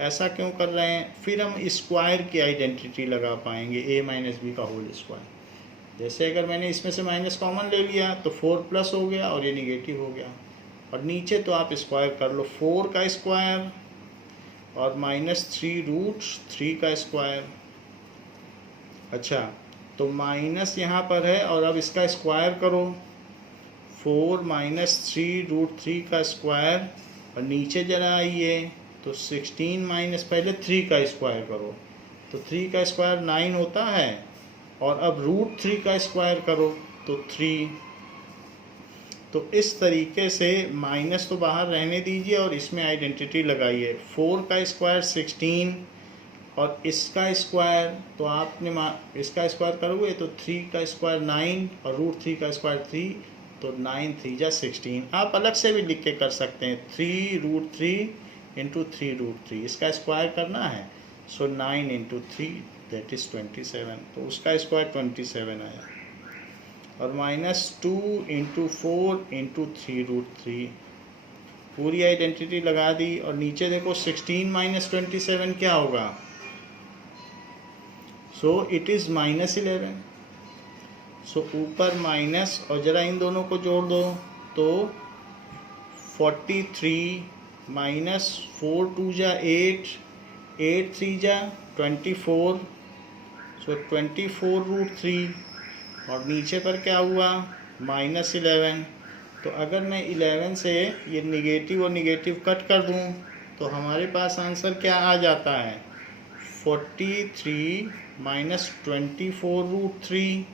ऐसा क्यों कर रहे हैं? फिर हम स्क्वायर की आइडेंटिटी लगा पाएंगे, a माइनस बी का होल स्क्वायर। जैसे अगर मैंने इसमें से माइनस कॉमन ले लिया तो 4 प्लस हो गया और ये निगेटिव हो गया, और नीचे तो आप स्क्वायर कर लो, 4 का स्क्वायर और माइनस 3√3 का स्क्वायर। अच्छा, तो माइनस यहाँ पर है और अब इसका स्क्वायर करो, 4 माइनस 3√3 का स्क्वायर, और नीचे जरा आइए तो 16 माइनस पहले 3 का स्क्वायर करो, तो 3 का स्क्वायर 9 होता है, और अब √3 का स्क्वायर करो तो 3। तो इस तरीके से माइनस तो बाहर रहने दीजिए और इसमें आइडेंटिटी लगाइए। 4 का स्क्वायर 16 और इसका स्क्वायर, तो आपने इसका स्क्वायर करोगे तो 3 का स्क्वायर 9 और √3 का स्क्वायर 3, तो 9 3 जा 16। आप अलग से भी लिख के कर सकते हैं, 3√3 इंटू 3√3, इसका स्क्वायर करना है, सो 9 इंटू 3 दैट इज़ 27, तो उसका स्क्वायर 27 आया। और माइनस 2 इंटू 4 इंटू 3√3, पूरी आइडेंटिटी लगा दी। और नीचे देखो 16 माइनस 27 क्या होगा, सो इट इज़ -11। सो ऊपर माइनस और ज़रा इन दोनों को जोड़ दो तो 43 माइनस 4 2 जा 8, 8 3 जा 24, सो 24√3, और नीचे पर क्या हुआ -11। तो अगर मैं 11 से ये निगेटिव और निगेटिव कट कर दूं तो हमारे पास आंसर क्या आ जाता है, 43 माइनस 24√3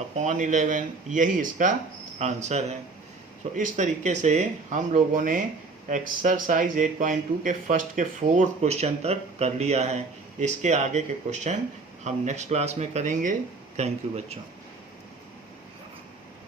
अपॉन 11, यही इसका आंसर है। तो इस तरीके से हम लोगों ने एक्सरसाइज 8.2 के फर्स्ट के 4th क्वेश्चन तक कर लिया है। इसके आगे के क्वेश्चन हम नेक्स्ट क्लास में करेंगे। थैंक यू बच्चों।